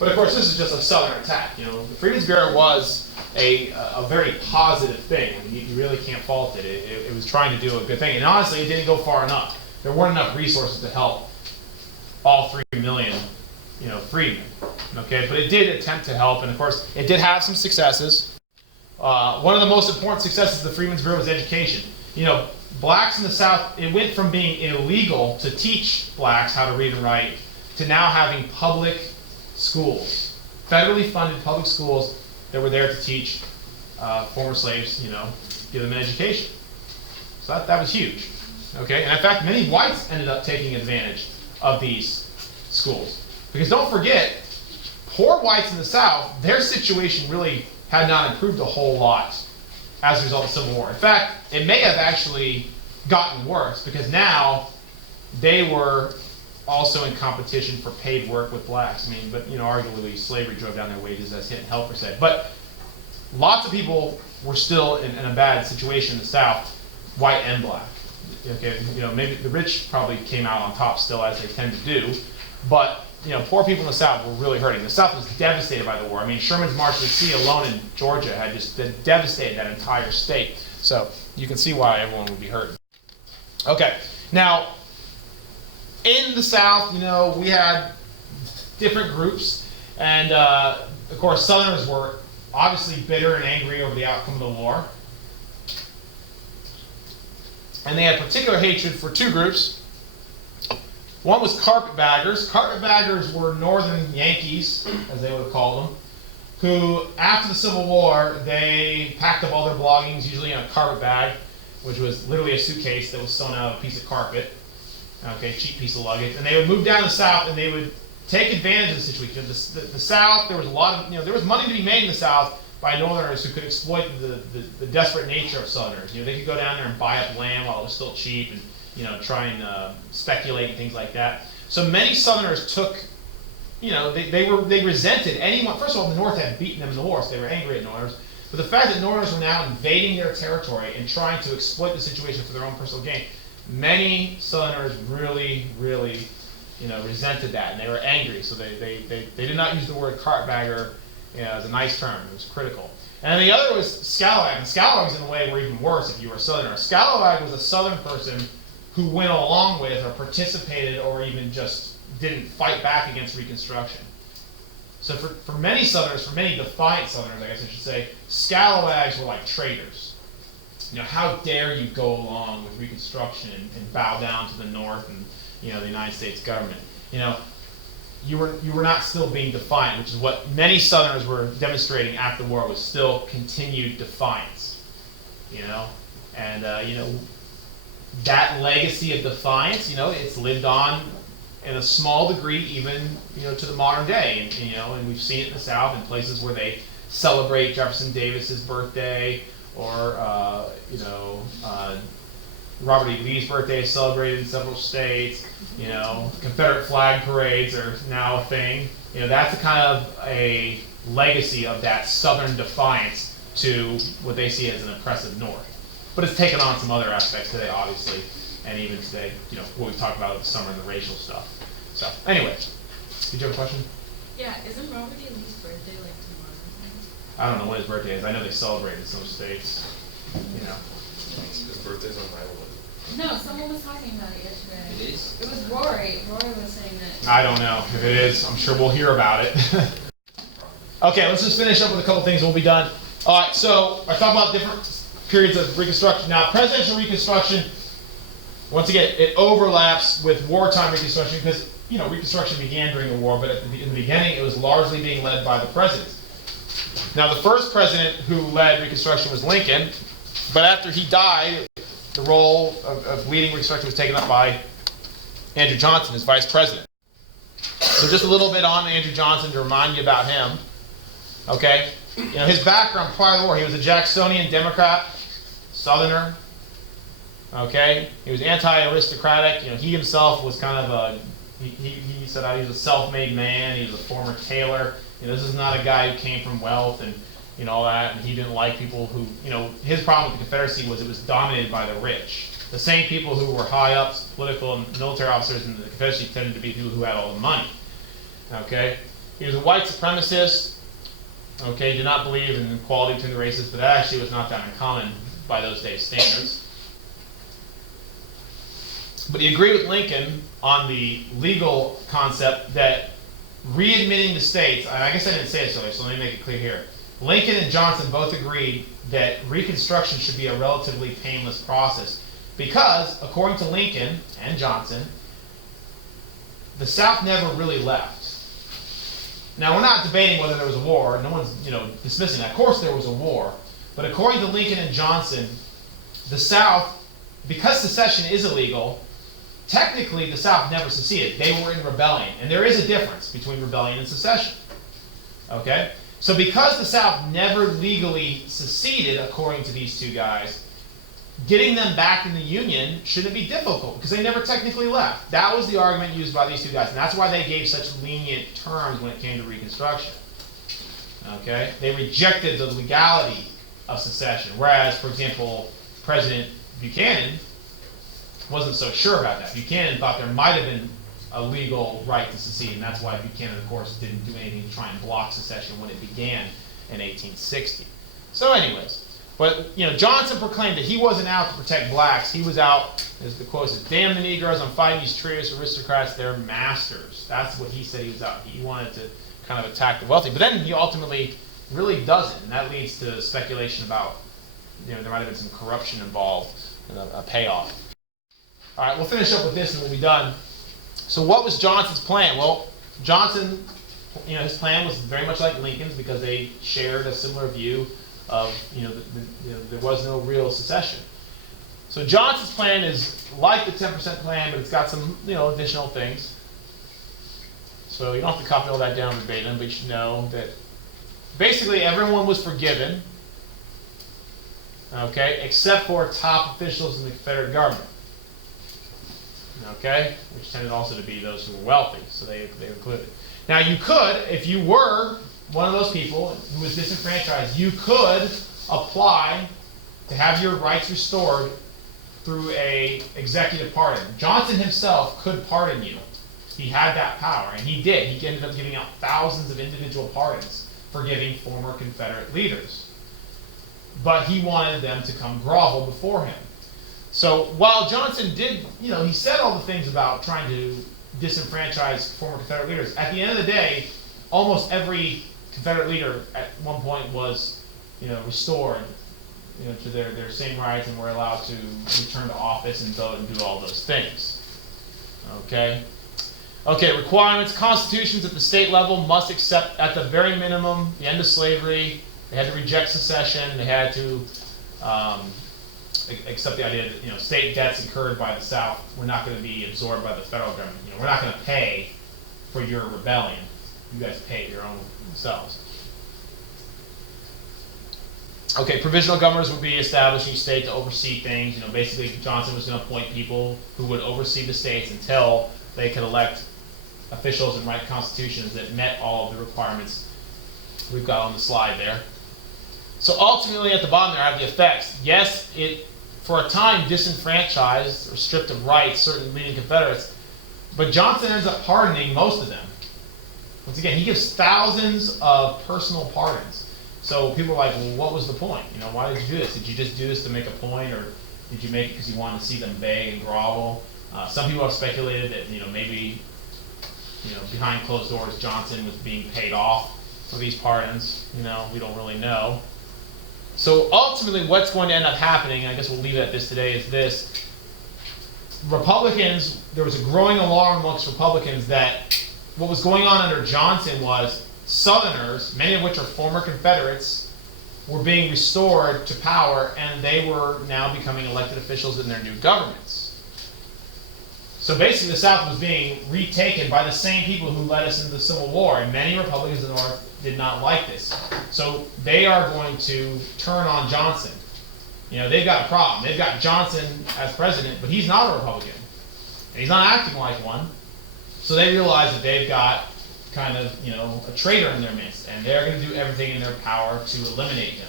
But of course, this is just a Southern attack. You know, the Freedmen's Bureau was a very positive thing. I mean, you really can't fault it. It was trying to do a good thing, and honestly, it didn't go far enough. There weren't enough resources to help all 3 million, you know, freedmen. Okay, but it did attempt to help, and of course, it did have some successes. One of the most important successes of the Freedmen's Bureau was education. You know, blacks in the South, it went from being illegal to teach blacks how to read and write to now having public schools, federally funded public schools that were there to teach former slaves, you know, give them an education. So that was huge. Okay, and in fact, many whites ended up taking advantage of these schools. Because don't forget, poor whites in the South, their situation really had not improved a whole lot as a result of the Civil War. In fact, it may have actually gotten worse, because now they were also in competition for paid work with blacks. I mean, but you know, arguably slavery drove down their wages, as Hit Helper said. But lots of people were still in a bad situation in the South, white and black. Okay, you know, maybe the rich probably came out on top still, as they tend to do, but you know, poor people in the South were really hurting. The South was devastated by the war. I mean, Sherman's March to the Sea alone in Georgia had just devastated that entire state. So you can see why everyone would be hurting. Okay, now in the South, you know, we had different groups, and of course, Southerners were obviously bitter and angry over the outcome of the war. And they had particular hatred for two groups. One was Carpetbaggers. Carpetbaggers were Northern Yankees, as they would have called them, who, after the Civil War, they packed up all their belongings, usually in a carpet bag, which was literally a suitcase that was sewn out of a piece of carpet. Okay, cheap piece of luggage. And they would move down to the South, and they would take advantage of the situation. The South, there was a lot of, you know, there was money to be made in the South by Northerners who could exploit the desperate nature of Southerners. You know, they could go down there and buy up land while it was still cheap, and you know, try and speculate and things like that. So many Southerners took, you know, they resented anyone. First of all, the North had beaten them in the war, so they were angry at Northerners. But the fact that Northerners were now invading their territory and trying to exploit the situation for their own personal gain, many Southerners really, really, you know, resented that, and they were angry. So they did not use the word carpetbagger, you know, as a nice term. It was critical. And the other was scalawag. And scalawags, in a way, were even worse if you were a Southerner. A scalawag was a Southern person who went along with or participated or even just didn't fight back against Reconstruction. So for many Southerners, for many defiant Southerners, I guess I should say, scalawags were like traitors. You know, how dare you go along with Reconstruction and bow down to the North and, you know, the United States government. You know, you were not still being defiant, which is what many Southerners were demonstrating after the war, was still continued defiance. You know, and you know, that legacy of defiance, you know, it's lived on in a small degree, even, you know, to the modern day. And you know, and we've seen it in the South in places where they celebrate Jefferson Davis's birthday, or you know, Robert E. Lee's birthday is celebrated in several states. You know, Confederate flag parades are now a thing. You know, that's a kind of a legacy of that Southern defiance to what they see as an oppressive North. But it's taken on some other aspects today, obviously, and even today, you know, what we talked about with the summer and the racial stuff. So, anyway, did you have a question? Yeah, isn't Robert E. Lee's birthday like tomorrow? I don't know when his birthday is. I know they celebrate in some states. You know. His birthday's on 9/11. No, someone was talking about it yesterday. It is? It was Rory. Rory was saying that. I don't know if it is. I'm sure we'll hear about it. Okay, let's just finish up with a couple things and we'll be done. All right, so I talked about different periods of Reconstruction. Now, presidential Reconstruction, once again, it overlaps with wartime Reconstruction because, you know, Reconstruction began during the war, but in the beginning it was largely being led by the presidents. Now, the first president who led Reconstruction was Lincoln, but after he died, the role of leading Reconstruction was taken up by Andrew Johnson as vice president. So just a little bit on Andrew Johnson to remind you about him. Okay, you know, his background prior to the war, he was a Jacksonian Democrat, Southerner. Okay, he was anti-aristocratic. You know, he himself was kind of he said he was a self-made man. He was a former tailor. You know, this is not a guy who came from wealth and, you know, all that. And he didn't like people who, you know, his problem with the Confederacy was it was dominated by the rich. The same people who were high ups, political and military officers in the Confederacy tended to be people who had all the money. Okay, he was a white supremacist. Okay, did not believe in equality between the races, but that actually was not that uncommon by those days' standards. But he agreed with Lincoln on the legal concept that readmitting the states, and I guess I didn't say it earlier, so let me make it clear here. Lincoln and Johnson both agreed that Reconstruction should be a relatively painless process because, according to Lincoln and Johnson, the South never really left. Now, we're not debating whether there was a war. No one's, you know, dismissing that. Of course there was a war. But according to Lincoln and Johnson, the South, because secession is illegal, technically the South never seceded. They were in rebellion. And there is a difference between rebellion and secession. Okay? So because the South never legally seceded, according to these two guys, getting them back in the Union shouldn't be difficult because they never technically left. That was the argument used by these two guys, and that's why they gave such lenient terms when it came to Reconstruction. Okay? They rejected the legality of secession, whereas, for example, President Buchanan wasn't so sure about that. Buchanan thought there might have been a legal right to secede, and that's why Buchanan, of course, didn't do anything to try and block secession when it began in 1860. So anyways, but, you know, Johnson proclaimed that he wasn't out to protect blacks. He was out, as the quote says, damn the Negroes, I'm fighting these treacherous aristocrats, they're masters. That's what he said he was out. He wanted to kind of attack the wealthy. But then he ultimately really doesn't, and that leads to speculation about, you know, there might have been some corruption involved and a payoff. All right, we'll finish up with this and we'll be done. So what was Johnson's plan? Well, Johnson, you know, his plan was very much like Lincoln's because they shared a similar view of, you know, there was no real secession. So Johnson's plan is like the 10% plan, but it's got some, you know, additional things. So you don't have to copy all that down verbatim, but you should know that basically everyone was forgiven, okay, except for top officials in the Confederate government, okay, which tended also to be those who were wealthy, so they were included. Now you could, if you were one of those people who was disenfranchised, you could apply to have your rights restored through a executive pardon. Johnson himself could pardon you. He had that power, and he did. He ended up giving out thousands of individual pardons, forgiving former Confederate leaders. But he wanted them to come grovel before him. So while Johnson did, you know, he said all the things about trying to disenfranchise former Confederate leaders, at the end of the day, almost every Confederate leader at one point was, you know, restored, you know, to their same rights and were allowed to return to office and vote and do all those things. Okay? Okay, requirements. Constitutions at the state level must accept, at the very minimum, the end of slavery. They had to reject secession. They had to accept the idea that, you know, state debts incurred by the South were not going to be absorbed by the federal government. You know, we're not going to pay for your rebellion. You guys pay your own themselves. Okay, provisional governors would be established in each state to oversee things. You know, basically Johnson was going to appoint people who would oversee the states until they could elect officials and write constitutions that met all of the requirements we've got on the slide there. So ultimately, at the bottom there, I have the effects. Yes, it for a time disenfranchised or stripped of rights certain leading Confederates, But Johnson ends up pardoning most of them. Once again, he gives thousands of personal pardons. So people are like, well, what was the point? You know, why did you do this? Did you just do this to make a point, or did you make it because you wanted to see them beg and grovel? Some people have speculated that, you know, maybe, you know, behind closed doors, Johnson was being paid off for these pardons. You know, we don't really know. So ultimately, what's going to end up happening, and I guess we'll leave it at this today, is this. Republicans, there was a growing alarm amongst Republicans that what was going on under Johnson was Southerners, many of which are former Confederates, were being restored to power, and they were now becoming elected officials in their new governments. So basically the South was being retaken by the same people who led us into the Civil War, and many Republicans in the North did not like this. So they are going to turn on Johnson. You know, they've got a problem. They've got Johnson as president, but he's not a Republican. And he's not acting like one. So they realize that they've got kind of, you know, a traitor in their midst, and they're going to do everything in their power to eliminate him.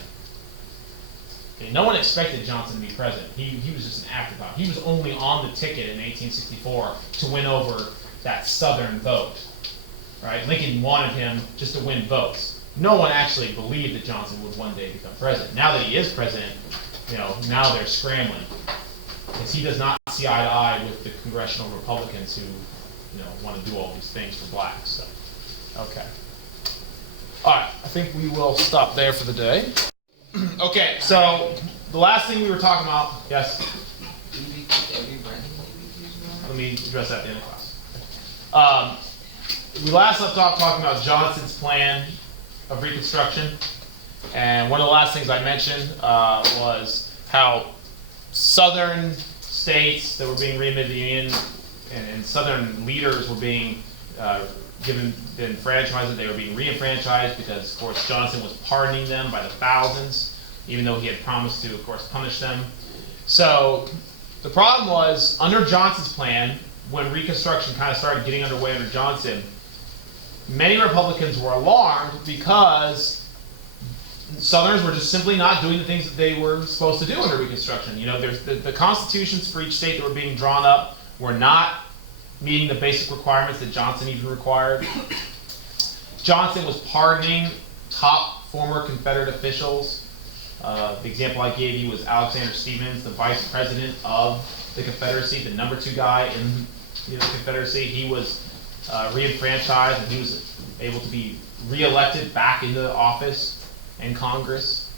Okay, no one expected Johnson to be president. He was just an afterthought. He was only on the ticket in 1864 to win over that Southern vote. Right? Lincoln wanted him just to win votes. No one actually believed that Johnson would one day become president. Now that he is president, you know, now they're scrambling, because he does not see eye to eye with the congressional Republicans who, you know, want to do all these things for blacks. So, okay. All right, I think we will stop there for the day. Okay, so the last thing we were talking about, yes? Let me address that at the end of class. We last left off talking about Johnson's plan of Reconstruction. And one of the last things I mentioned was how Southern states that were being readmitted to the Union and Southern leaders were being given the enfranchisement. They were being re-enfranchised because, of course, Johnson was pardoning them by the thousands, even though he had promised to, of course, punish them. So the problem was, under Johnson's plan, when Reconstruction kind of started getting underway under Johnson, many Republicans were alarmed because Southerners were just simply not doing the things that they were supposed to do under Reconstruction. You know, there's the constitutions for each state that were being drawn up were not meeting the basic requirements that Johnson even required. Johnson was pardoning top former Confederate officials. The example I gave you was Alexander Stephens, the vice president of the Confederacy, the number 2 guy in the Confederacy. He was re-enfranchised, and he was able to be re-elected back into office in Congress.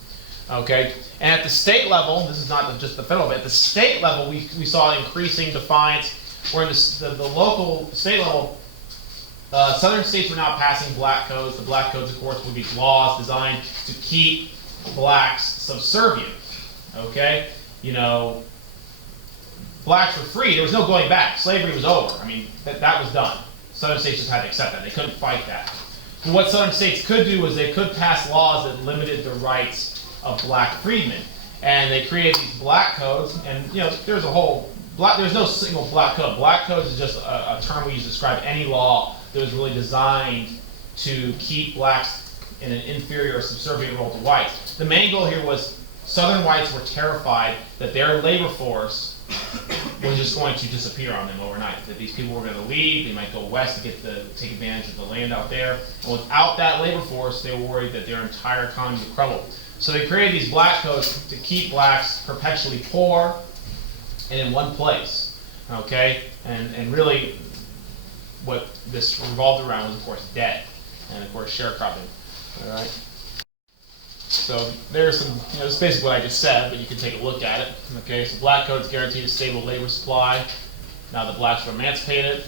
Okay, and at the state level, this is not just the federal, but at the state level, we saw increasing defiance. Where in the local state level, Southern states were now passing black codes. The black codes, of course, were these laws designed to keep blacks subservient. Okay, you know, blacks were free. There was no going back. Slavery was over. I mean, that was done. Southern states just had to accept that. They couldn't fight that. And what Southern states could do was they could pass laws that limited the rights of black freedmen. And they created these black codes, and you know, there's no single black code. Black codes is just a term we use to describe any law that was really designed to keep blacks in an inferior or subservient role to whites. The main goal here was Southern whites were terrified that their labor force was just going to disappear on them overnight. That these people were going to leave, they might go west to take advantage of the land out there. And without that labor force, they were worried that their entire economy would crumble. So they created these black codes to keep blacks perpetually poor and in one place. Okay? And really what this revolved around was, of course, debt and, of course, sharecropping. All right? So there's some, you know, it's basically what I just said, but you can take a look at it. Okay, so black codes guaranteed a stable labor supply. Now the blacks were emancipated.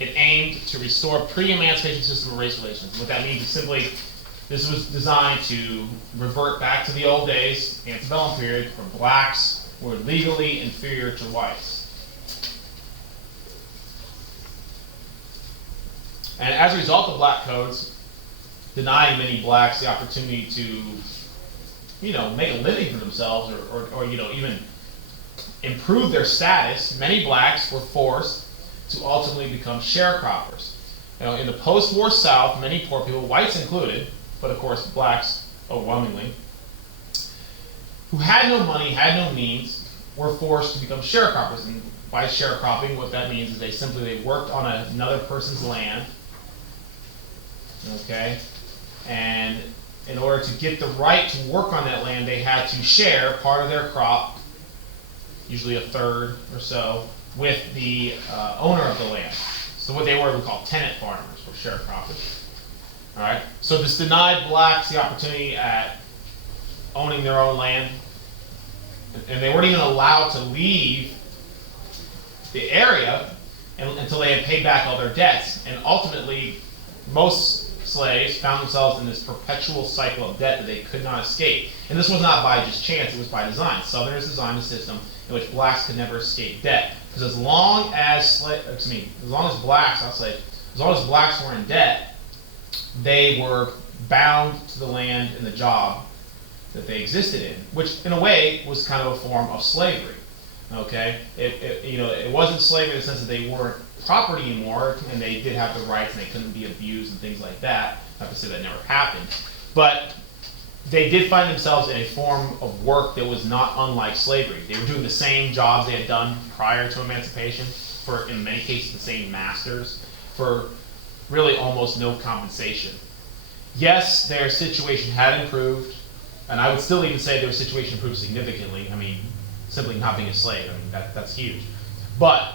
It aimed to restore pre-emancipation system of race relations. What that means is simply, this was designed to revert back to the old days, antebellum period, where blacks were legally inferior to whites. And as a result of black codes, denying many blacks the opportunity to, you know, make a living for themselves or you know, even improve their status, many blacks were forced to ultimately become sharecroppers. You know, in the post-war South, many poor people, whites included, but of course blacks overwhelmingly, who had no money, had no means, were forced to become sharecroppers. And by sharecropping, what that means is they worked on another person's land, okay? And in order to get the right to work on that land, they had to share part of their crop, usually a third or so, with the owner of the land. So what they were, we call tenant farmers, or sharecroppers. All right. So this denied blacks the opportunity at owning their own land, and they weren't even allowed to leave the area until they had paid back all their debts. And ultimately, most slaves found themselves in this perpetual cycle of debt that they could not escape. And this was not by just chance; it was by design. Southerners designed a system in which blacks could never escape debt. Because as long as blacks were in debt, they were bound to the land and the job that they existed in, which in a way was kind of a form of slavery. Okay, it wasn't slavery in the sense that they weren't property anymore, and they did have the rights and they couldn't be abused and things like that. Not to say that never happened, but they did find themselves in a form of work that was not unlike slavery. They were doing the same jobs they had done prior to emancipation, for in many cases the same masters, for really almost no compensation. Yes, their situation had improved, and I would still even say their situation improved significantly. I mean, simply not being a slave, I mean, that's huge. But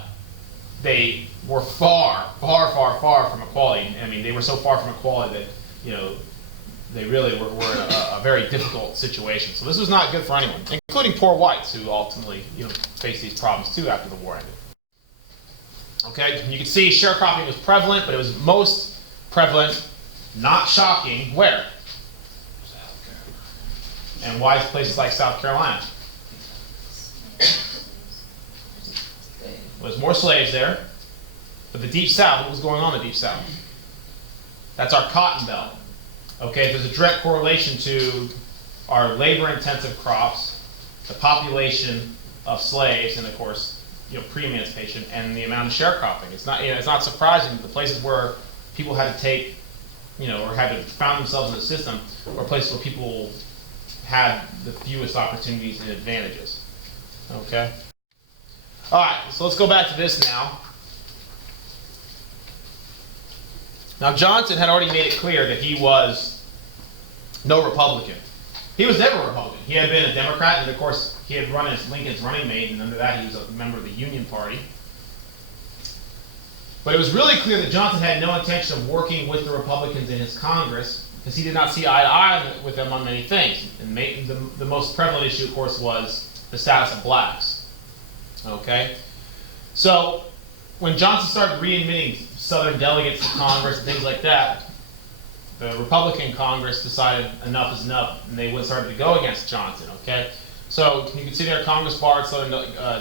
they were far, far, far, far from equality. I mean, they were so far from equality that, they really were in a very difficult situation. So this was not good for anyone, including poor whites who ultimately, faced these problems too after the war ended. Okay, and you can see sharecropping was prevalent, but it was most prevalent, not shocking, where? South Carolina. And why places like South Carolina? There was more slaves there, but the Deep South, what was going on in the Deep South? That's our cotton belt. Okay, there's a direct correlation to our labor-intensive crops, the population of slaves, and of course, pre-emancipation, and the amount of sharecropping. It's not surprising that the places where people had to take, or had to found themselves in the system, were places where people had the fewest opportunities and advantages. Okay. All right, so let's go back to this now. Now, Johnson had already made it clear that he was no Republican. He was never a Republican. He had been a Democrat, and of course, he had run as Lincoln's running mate, and under that, he was a member of the Union Party. But it was really clear that Johnson had no intention of working with the Republicans in his Congress, because he did not see eye to eye with them on many things. And the most prevalent issue, of course, was the status of blacks. Okay? So, when Johnson started readmitting Southern delegates to Congress and things like that, the Republican Congress decided enough is enough, and they started to go against Johnson, okay? So you can see there Congress barred Southern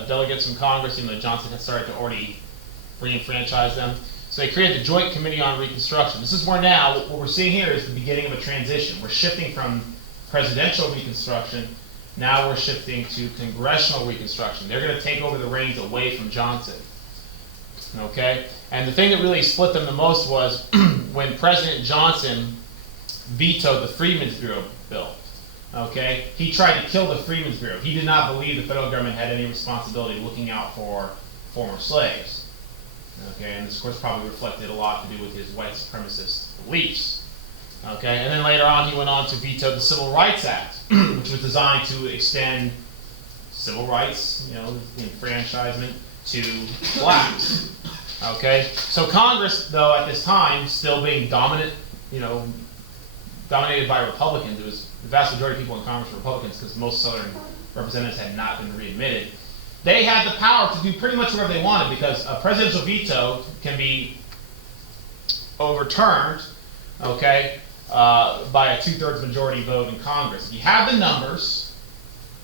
delegates from Congress, even though Johnson had started to already re-enfranchise them. So they created the Joint Committee on Reconstruction. This is where now, what we're seeing here is the beginning of a transition. We're shifting from presidential Reconstruction, now we're shifting to congressional Reconstruction. They're going to take over the reins away from Johnson. Okay? And the thing that really split them the most was when President Johnson vetoed the Freedmen's Bureau bill. Okay? He tried to kill the Freedmen's Bureau. He did not believe the federal government had any responsibility looking out for former slaves. Okay? And this, of course, probably reflected a lot to do with his white supremacist beliefs. Okay? And then later on, he went on to veto the Civil Rights Act, which was designed to extend civil rights, the enfranchisement, to blacks. Okay, so Congress, though, at this time, still being dominated by Republicans. It was the vast majority of people in Congress were Republicans because most Southern representatives had not been readmitted. They had the power to do pretty much whatever they wanted because a presidential veto can be overturned, okay, by a 2/3 majority vote in Congress. If you have the numbers,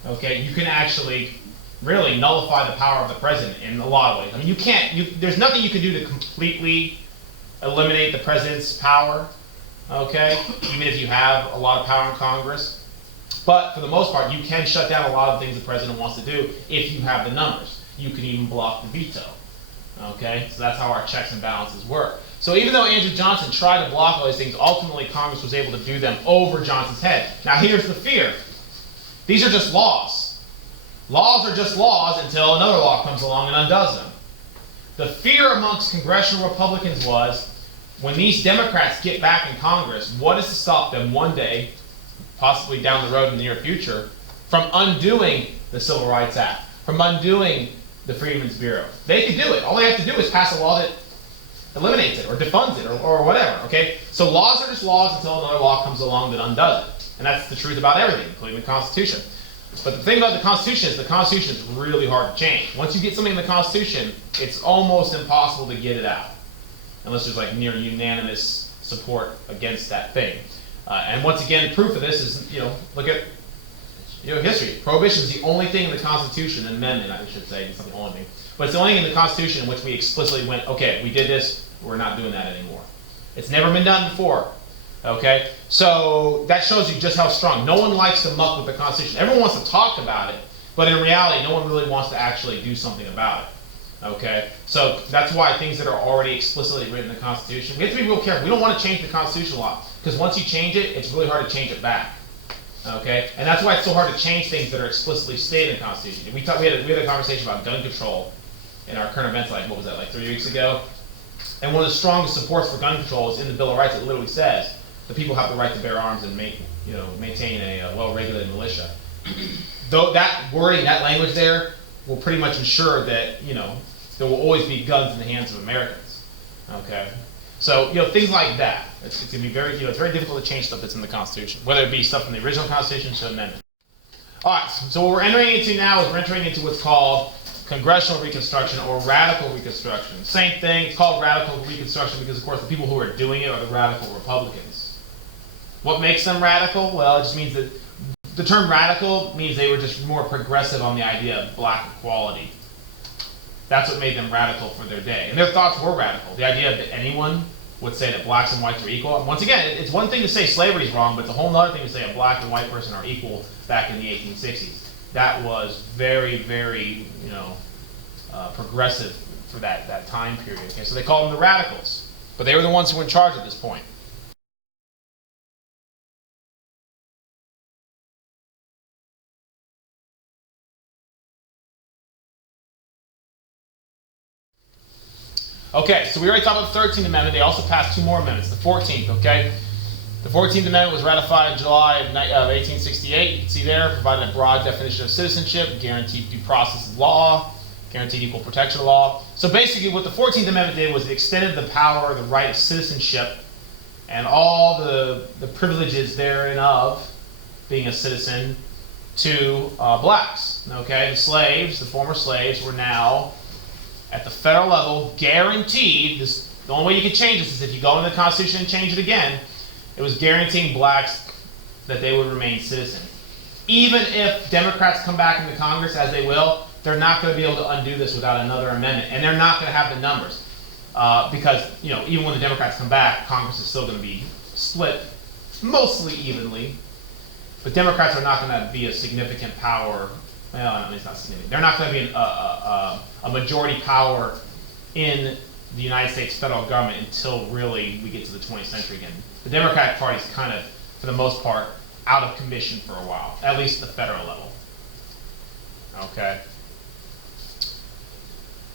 okay, you can actually really nullify the power of the president in a lot of ways. I mean, there's nothing you can do to completely eliminate the president's power, okay, even if you have a lot of power in Congress. But for the most part, you can shut down a lot of things the president wants to do if you have the numbers. You can even block the veto, okay? So that's how our checks and balances work. So even though Andrew Johnson tried to block all these things, ultimately Congress was able to do them over Johnson's head. Now here's the fear. These are just laws. Laws are just laws until another law comes along and undoes them. The fear amongst congressional Republicans was, when these Democrats get back in Congress, what is to stop them one day, possibly down the road in the near future, from undoing the Civil Rights Act, from undoing the Freedmen's Bureau? They could do it. All they have to do is pass a law that eliminates it or defunds it or whatever, okay? So laws are just laws until another law comes along that undoes it. And that's the truth about everything, including the Constitution. But the thing about the Constitution is really hard to change. Once you get something in the Constitution, it's almost impossible to get it out, unless there's like near unanimous support against that thing. And once again, proof of this is, look at history. Prohibition is the only thing in the Constitution, amendment I should say, it's not the only thing, but it's the only thing in the Constitution in which we explicitly went, okay, we did this, we're not doing that anymore. It's never been done before. Okay, so that shows you just how strong. No one likes to muck with the Constitution. Everyone wants to talk about it, but in reality, no one really wants to actually do something about it. Okay, so that's why things that are already explicitly written in the Constitution, we have to be real careful. We don't want to change the Constitution a lot, because once you change it, it's really hard to change it back. Okay, and that's why it's so hard to change things that are explicitly stated in the Constitution. We had a conversation about gun control in our current events, like 3 weeks ago, and one of the strongest supports for gun control is in the Bill of Rights. It literally says the people have the right to bear arms and maintain a well-regulated militia. Though that wording, that language there, will pretty much ensure that there will always be guns in the hands of Americans. Okay, so things like that. It's going to be very it's very difficult to change stuff that's in the Constitution, whether it be stuff from the original Constitution to amendment. All right, so what we're entering into now is we're entering into what's called Congressional Reconstruction or Radical Reconstruction. Same thing. It's called Radical Reconstruction because, of course, the people who are doing it are the radical Republicans. What makes them radical? Well, it just means that the term radical means they were just more progressive on the idea of black equality. That's what made them radical for their day. And their thoughts were radical. The idea that anyone would say that blacks and whites are equal. And once again, it's one thing to say slavery is wrong, but it's a whole other thing to say a black and white person are equal back in the 1860s. That was very, very, progressive for that time period. Okay, so they called them the radicals. But they were the ones who were in charge at this point. Okay, so we already talked about the 13th Amendment. They also passed two more amendments. The 14th, okay? The 14th Amendment was ratified in July of 1868. You can see there, provided a broad definition of citizenship, guaranteed due process of law, guaranteed equal protection law. So basically what the 14th Amendment did was it extended the power, the right of citizenship, and all the privileges therein of being a citizen to blacks. Okay, the slaves, the former slaves, were now at the federal level guaranteed. The only way you could change this is if you go into the Constitution and change it again. It was guaranteeing blacks that they would remain citizens. Even if Democrats come back into Congress, as they will, they're not going to be able to undo this without another amendment, and they're not going to have the numbers because even when the Democrats come back, Congress is still going to be split mostly evenly. But Democrats are not going to be a significant power. Well, it's not significant. They're not going to be a majority power in the United States federal government until really we get to the 20th century again. The Democratic Party is kind of, for the most part, out of commission for a while, at least at the federal level. Okay.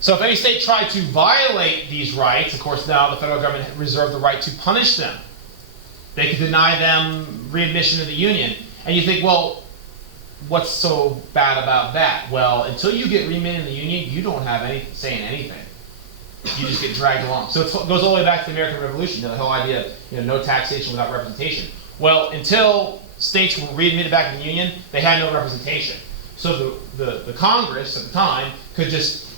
So if any state tried to violate these rights, of course now the federal government reserved the right to punish them. They could deny them readmission to the Union. And you think, well, what's so bad about that? Well, until you get readmitted in the Union, you don't have any say in anything. You just get dragged along. So it goes all the way back to the American Revolution, the whole idea of no taxation without representation. Well, until states were readmitted back in the Union, they had no representation. So the Congress at the time could just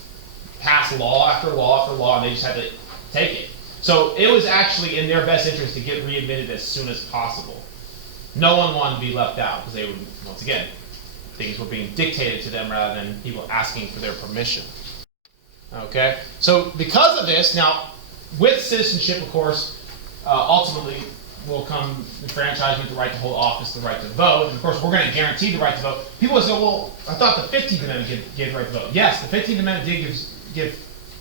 pass law after law after law, and they just had to take it. So it was actually in their best interest to get readmitted as soon as possible. No one wanted to be left out because they would, once again, things were being dictated to them rather than people asking for their permission. Okay, so because of this, now with citizenship, of course, ultimately will come enfranchisement, the right to hold office, the right to vote, and of course we're going to guarantee the right to vote. People will say, well, I thought the 15th Amendment gave the right to vote. Yes, the 15th Amendment did give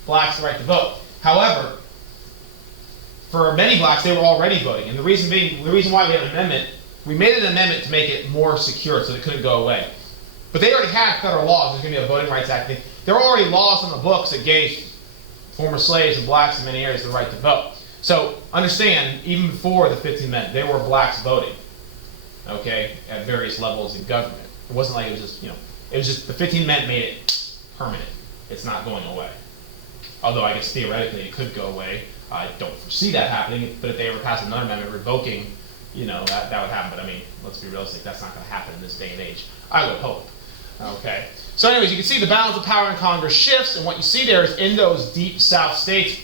blacks the right to vote. However, for many blacks, they were already voting, and the reason why we have an amendment, we made an amendment to make it more secure so it couldn't go away. But they already had federal laws. There's going to be a Voting Rights Act. There are already laws on the books that gave former slaves and blacks in many areas the right to vote. So understand, even before the 15th Amendment, there were blacks voting, okay, at various levels in government. It wasn't like it was just, it was just the 15th Amendment made it permanent. It's not going away. Although I guess theoretically it could go away. I don't foresee that happening, but if they ever pass another amendment revoking, that would happen. But I mean, let's be realistic, that's not going to happen in this day and age. I would hope. Okay. So anyways, you can see the balance of power in Congress shifts, and what you see there is in those deep South states,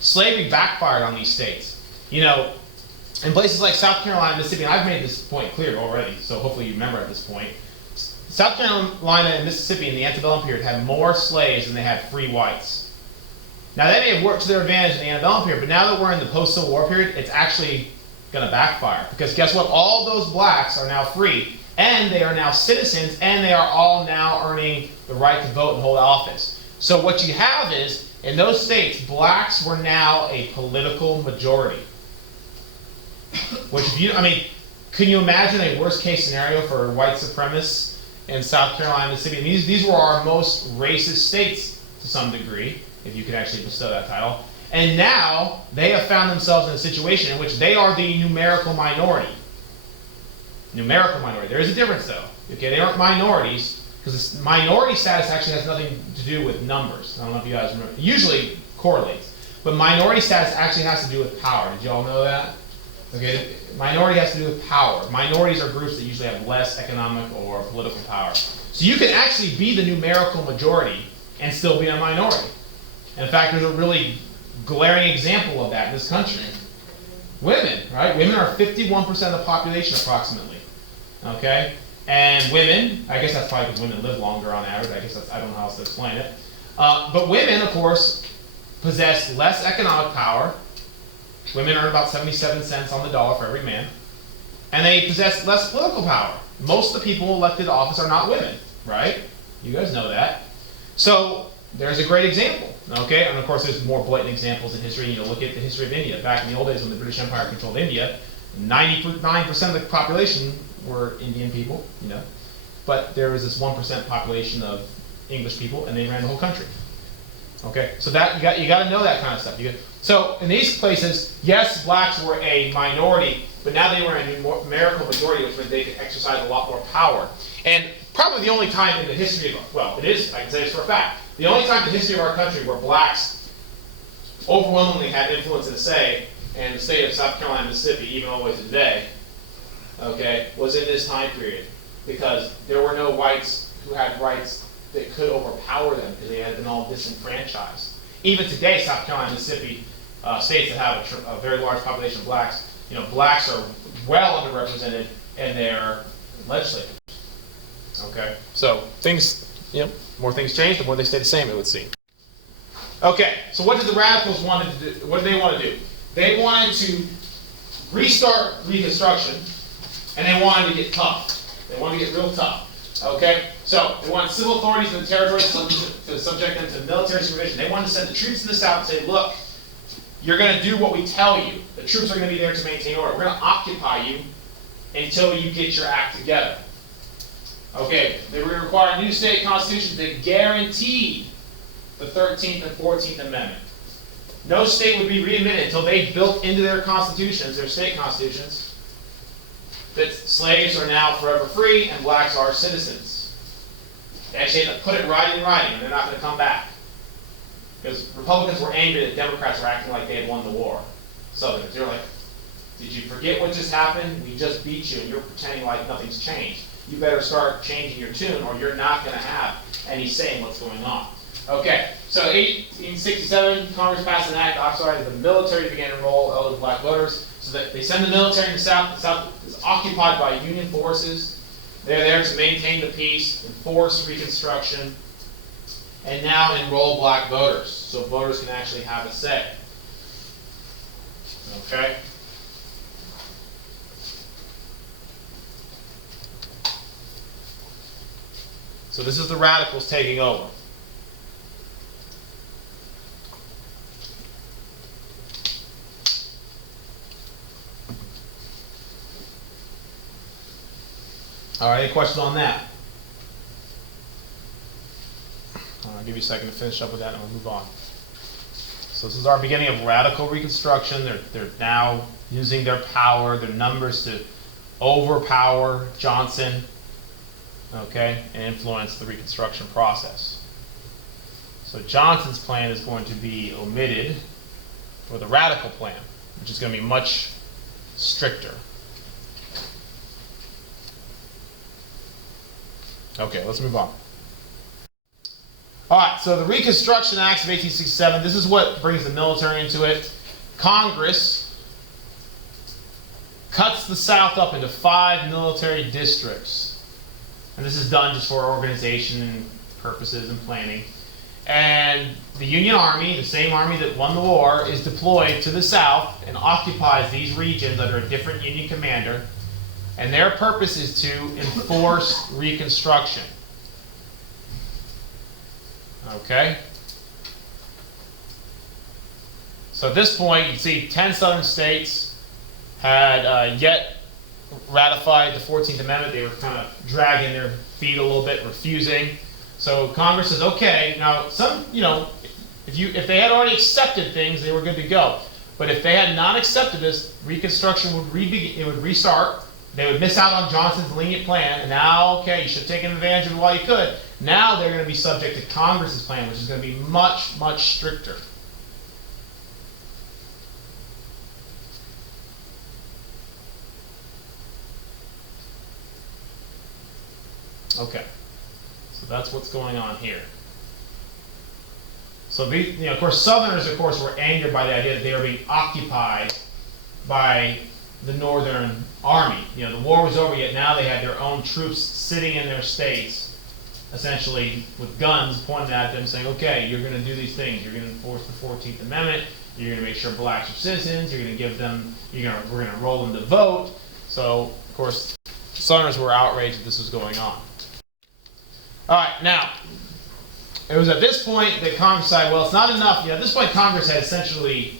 slavery backfired on these states. In places like South Carolina, Mississippi, and I've made this point clear already, so hopefully you remember at this point. South Carolina and Mississippi in the antebellum period had more slaves than they had free whites. Now that may have worked to their advantage in the antebellum period, but now that we're in the post-Civil War period, it's actually going to backfire. Because guess what? All those blacks are now free, and they are now citizens, and they are all now earning the right to vote and hold office. So what you have is, in those states, blacks were now a political majority. Can you imagine a worst case scenario for white supremacists in South Carolina, Mississippi? These were our most racist states to some degree, if you could actually bestow that title. And now they have found themselves in a situation in which they are the numerical minority. Numerical minority. There is a difference though. Okay, they aren't minorities, because minority status actually has nothing to do with numbers. I don't know if you guys remember. It usually correlates. But minority status actually has to do with power. Did you all know that? Okay, minority has to do with power. Minorities are groups that usually have less economic or political power. So you can actually be the numerical majority and still be a minority. And in fact, there's a really glaring example of that in this country. Women, right? Women are 51% of the population approximately. Okay? And women, I guess that's probably because women live longer on average. I don't know how else to explain it. But women, of course, possess less economic power. Women earn about 77 cents on the dollar for every man. And they possess less political power. Most of the people elected to office are not women, right? You guys know that. So there's a great example, okay? And of course there's more blatant examples in history. Look at the history of India. Back in the old days when the British Empire controlled India, 99% of the population were Indian people, But there was this 1% population of English people, and they ran the whole country. Okay, so that you got to know that kind of stuff. So in these places, yes, blacks were a minority, but now they were a numerical majority, which meant they could exercise a lot more power. And probably the only time in the history of, well, it is, I can say this for a fact, the only time in the history of our country where blacks overwhelmingly had influence and say, in the state of South Carolina, Mississippi, even all the way to today, okay, was in this time period. Because there were no whites who had rights that could overpower them because they had been all disenfranchised. Even today, South Carolina, Mississippi, states that have a very large population of blacks, blacks are well underrepresented in their legislatures. Okay, so things, more things change, the more they stay the same, it would seem. Okay, so what did the radicals want to do? What did they want to do? They wanted to restart Reconstruction, and they wanted to get tough. They wanted to get real tough. Okay, so they wanted civil authorities in the territory to subject them to military supervision. They wanted to send the troops in the South and say, look, you're going to do what we tell you. The troops are going to be there to maintain order. We're going to occupy you until you get your act together. Okay, they were going to require new state constitutions that guaranteed the 13th and 14th Amendment. No state would be readmitted until they built into their constitutions, their state constitutions, that slaves are now forever free and blacks are citizens. They actually had to put it right in writing, and they're not going to come back. Because Republicans were angry that Democrats were acting like they had won the war. Southerners, they're like, did you forget what just happened? We just beat you and you're pretending like nothing's changed. You better start changing your tune or you're not going to have any say in what's going on. Okay, so 1867, Congress passed an act authorizing the military began to enroll eligible black voters. So that they send the military in the South. The South is occupied by Union forces. They're there to maintain the peace, enforce Reconstruction, and now enroll black voters, so voters can actually have a say. Okay? So this is the radicals taking over. All right, any questions on that? I'll give you a second to finish up with that and we'll move on. So this is our beginning of radical Reconstruction. They're now using their power, their numbers to overpower Johnson, okay, and influence the Reconstruction process. So Johnson's plan is going to be omitted for the radical plan, which is going to be much stricter. Okay, let's move on. All right, so the Reconstruction Acts of 1867, this is what brings the military into it. Congress cuts the South up into 5 military districts. And this is done just for organization and purposes and planning. And the Union Army, the same army that won the war, is deployed to the South and occupies these regions under a different Union commander. And their purpose is to enforce Reconstruction. Okay? So at this point, you see 10 southern states had yet ratified the 14th Amendment. They were kind of dragging their feet a little bit, refusing. So Congress says, okay, now some, if they had already accepted things, they were good to go. But if they had not accepted this, Reconstruction would it would restart. They would miss out on Johnson's lenient plan, and now, okay, you should have taken advantage of it while you could. Now they're going to be subject to Congress's plan, which is going to be much, much stricter. Okay, so that's what's going on here. So, of course, Southerners, of course, were angered by the idea that they were being occupied by the Northern Army. The war was over, yet now they had their own troops sitting in their states, essentially with guns pointed at them, saying, okay, you're going to do these things. You're going to enforce the 14th Amendment. You're going to make sure blacks are citizens. You're going to give them, we're going to enroll them to vote. So, of course, Southerners were outraged that this was going on. All right, now, it was at this point that Congress decided, well, it's not enough. At this point, Congress had essentially,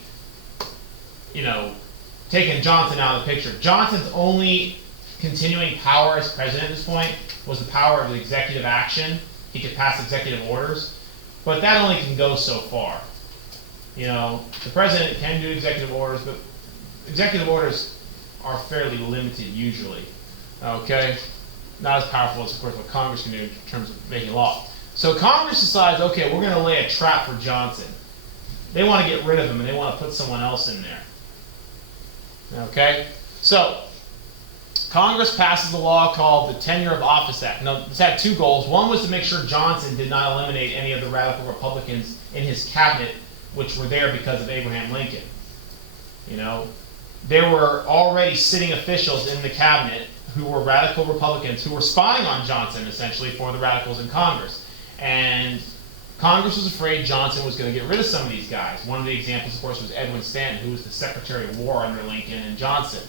taken Johnson out of the picture. Johnson's only continuing power as president at this point was the power of executive action. He could pass executive orders, but that only can go so far. The president can do executive orders, but executive orders are fairly limited usually. Okay? Not as powerful as, of course, what Congress can do in terms of making law. So Congress decides, okay, we're going to lay a trap for Johnson. They want to get rid of him, and they want to put someone else in there. Okay? So, Congress passes a law called the Tenure of Office Act. Now, this had 2 goals. One was to make sure Johnson did not eliminate any of the radical Republicans in his cabinet, which were there because of Abraham Lincoln. There were already sitting officials in the cabinet who were radical Republicans who were spying on Johnson, essentially, for the radicals in Congress. And Congress was afraid Johnson was going to get rid of some of these guys. One of the examples, of course, was Edwin Stanton, who was the Secretary of War under Lincoln and Johnson.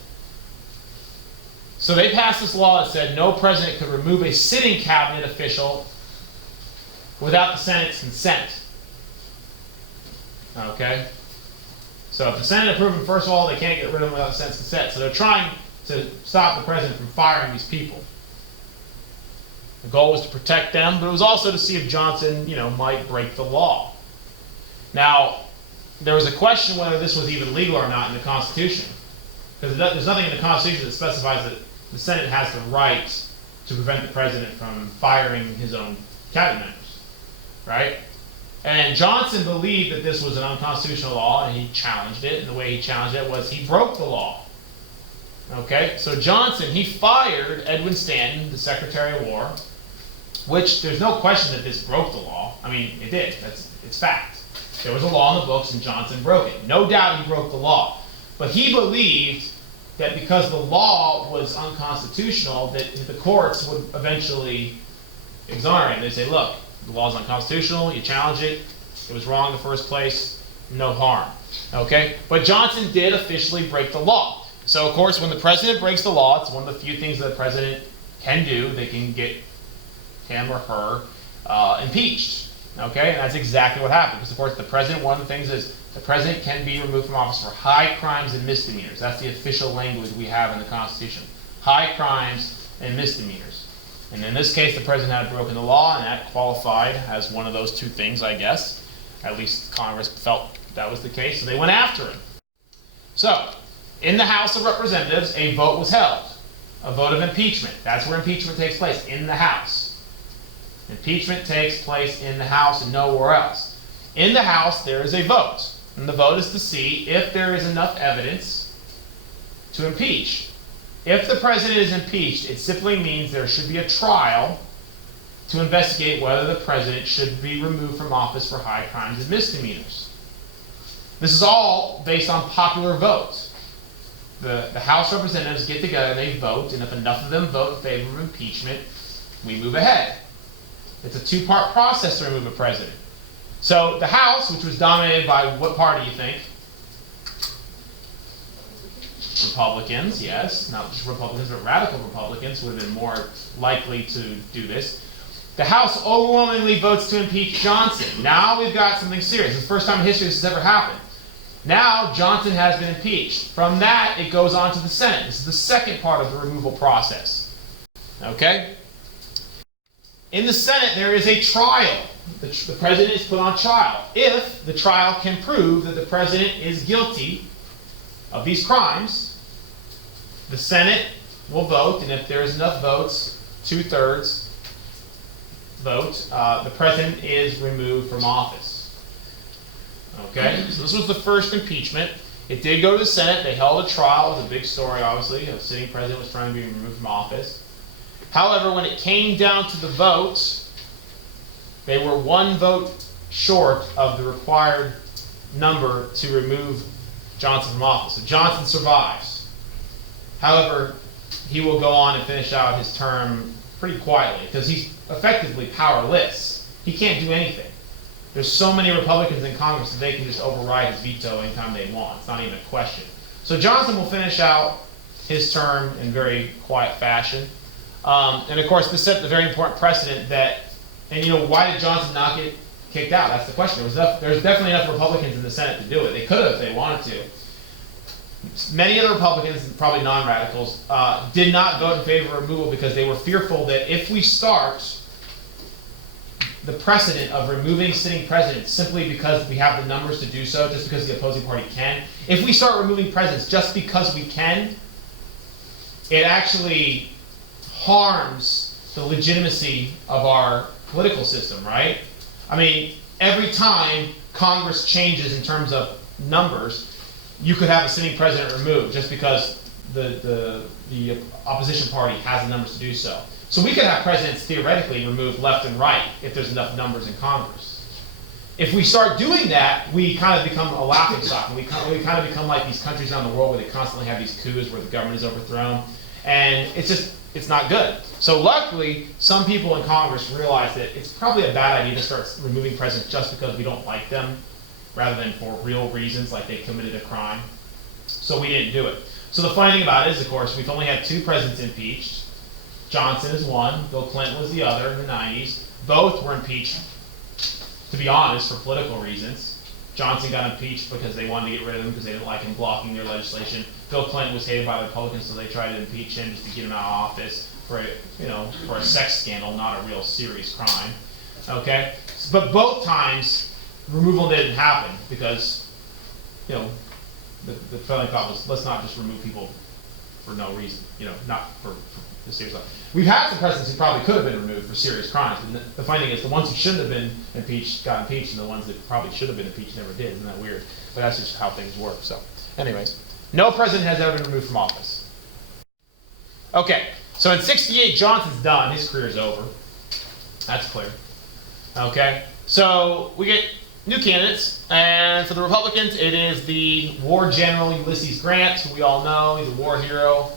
So they passed this law that said no president could remove a sitting cabinet official without the Senate's consent. Okay? So if the Senate approved him, first of all, they can't get rid of him without the Senate's consent. So they're trying to stop the president from firing these people. The goal was to protect them, but it was also to see if Johnson, might break the law. Now, there was a question whether this was even legal or not in the Constitution. Because there's nothing in the Constitution that specifies that the Senate has the right to prevent the president from firing his own cabinet members. Right? And Johnson believed that this was an unconstitutional law, and he challenged it. And the way he challenged it was he broke the law. Okay? So Johnson, he fired Edwin Stanton, the Secretary of War, which there's no question that this broke the law. I mean, it did. It's fact. There was a law in the books, and Johnson broke it. No doubt he broke the law. But he believed that because the law was unconstitutional, that the courts would eventually exonerate him. They'd say, look, the law is unconstitutional, you challenge it, it was wrong in the first place, no harm. Okay? But Johnson did officially break the law. So, of course, when the president breaks the law, it's one of the few things that the president can do. They can get him or her impeached. Okay? And that's exactly what happened. Because, of course, one of the things is the president can be removed from office for high crimes and misdemeanors. That's the official language we have in the Constitution. High crimes and misdemeanors. And in this case, the president had broken the law, and that qualified as one of those two things, I guess. At least Congress felt that was the case, so they went after him. So, in the House of Representatives, a vote was held. A vote of impeachment. That's where impeachment takes place, in the House. Impeachment takes place in the House and nowhere else. In the House, there is a vote. And the vote is to see if there is enough evidence to impeach. If the president is impeached, it simply means there should be a trial to investigate whether the president should be removed from office for high crimes and misdemeanors. This is all based on popular vote. The House Representatives get together, they vote, and if enough of them vote in favor of impeachment, we move ahead. It's a two-part process to remove a president. So the House, which was dominated by what party, you think? Republicans, yes. Not just Republicans, but radical Republicans would have been more likely to do this. The House overwhelmingly votes to impeach Johnson. Now we've got something serious. It's the first time in history this has ever happened. Now Johnson has been impeached. From that, it goes on to the Senate. This is the second part of the removal process. Okay? In the Senate, there is a trial. The president is put on trial. If the trial can prove that the president is guilty of these crimes, the Senate will vote, and if there's enough votes, 2/3 vote, the president is removed from office. Okay, so this was the first impeachment. It did go to the Senate. They held a trial. It was a big story, obviously. The sitting president was trying to be removed from office. However, when it came down to the vote, they were one vote short of the required number to remove Johnson from office. So Johnson survives. However, he will go on and finish out his term pretty quietly because he's effectively powerless. He can't do anything. There's so many Republicans in Congress that they can just override his veto anytime they want. It's not even a question. So Johnson will finish out his term in very quiet fashion. And of course, this set the very important precedent that, and you know, why did Johnson not get kicked out? That's the question. There's definitely enough Republicans in the Senate to do it. They could have if they wanted to. Many of the Republicans, probably non-radicals, did not vote in favor of removal because they were fearful that if we start the precedent of removing sitting presidents simply because we have the numbers to do so, just because the opposing party can, if we start removing presidents just because we can, it actually harms the legitimacy of our political system, right? I mean, every time Congress changes in terms of numbers, you could have a sitting president removed just because the opposition party has the numbers to do so. So we could have presidents theoretically removed left and right if there's enough numbers in Congress. If we start doing that, we kind of become a laughingstock, and we kind of become like these countries around the world where they constantly have these coups where the government is overthrown, and it's not good. So luckily, some people in Congress realize that it's probably a bad idea to start removing presidents just because we don't like them, rather than for real reasons like they committed a crime. So we didn't do it. So the funny thing about it is, of course, we've only had 2 presidents impeached. Johnson is one, Bill Clinton was the other in the 90s. Both were impeached, to be honest, for political reasons. Johnson got impeached because they wanted to get rid of him because they didn't like him blocking their legislation. Bill Clinton was hated by the Republicans, so they tried to impeach him just to get him out of office for a sex scandal, not a real serious crime. Okay? But both times, removal didn't happen because, the failing thought was, let's not just remove people for no reason, not for the serious stuff. We've had some presidents who probably could have been removed for serious crimes, but the funny thing is the ones who shouldn't have been impeached got impeached, and the ones that probably should have been impeached never did. Isn't that weird? But that's just how things work. So, anyways, no president has ever been removed from office. Okay, so in '68, Johnson's done. His career's over. That's clear. Okay, so we get new candidates, and for the Republicans, it is the war general Ulysses Grant, who we all know. He's a war hero.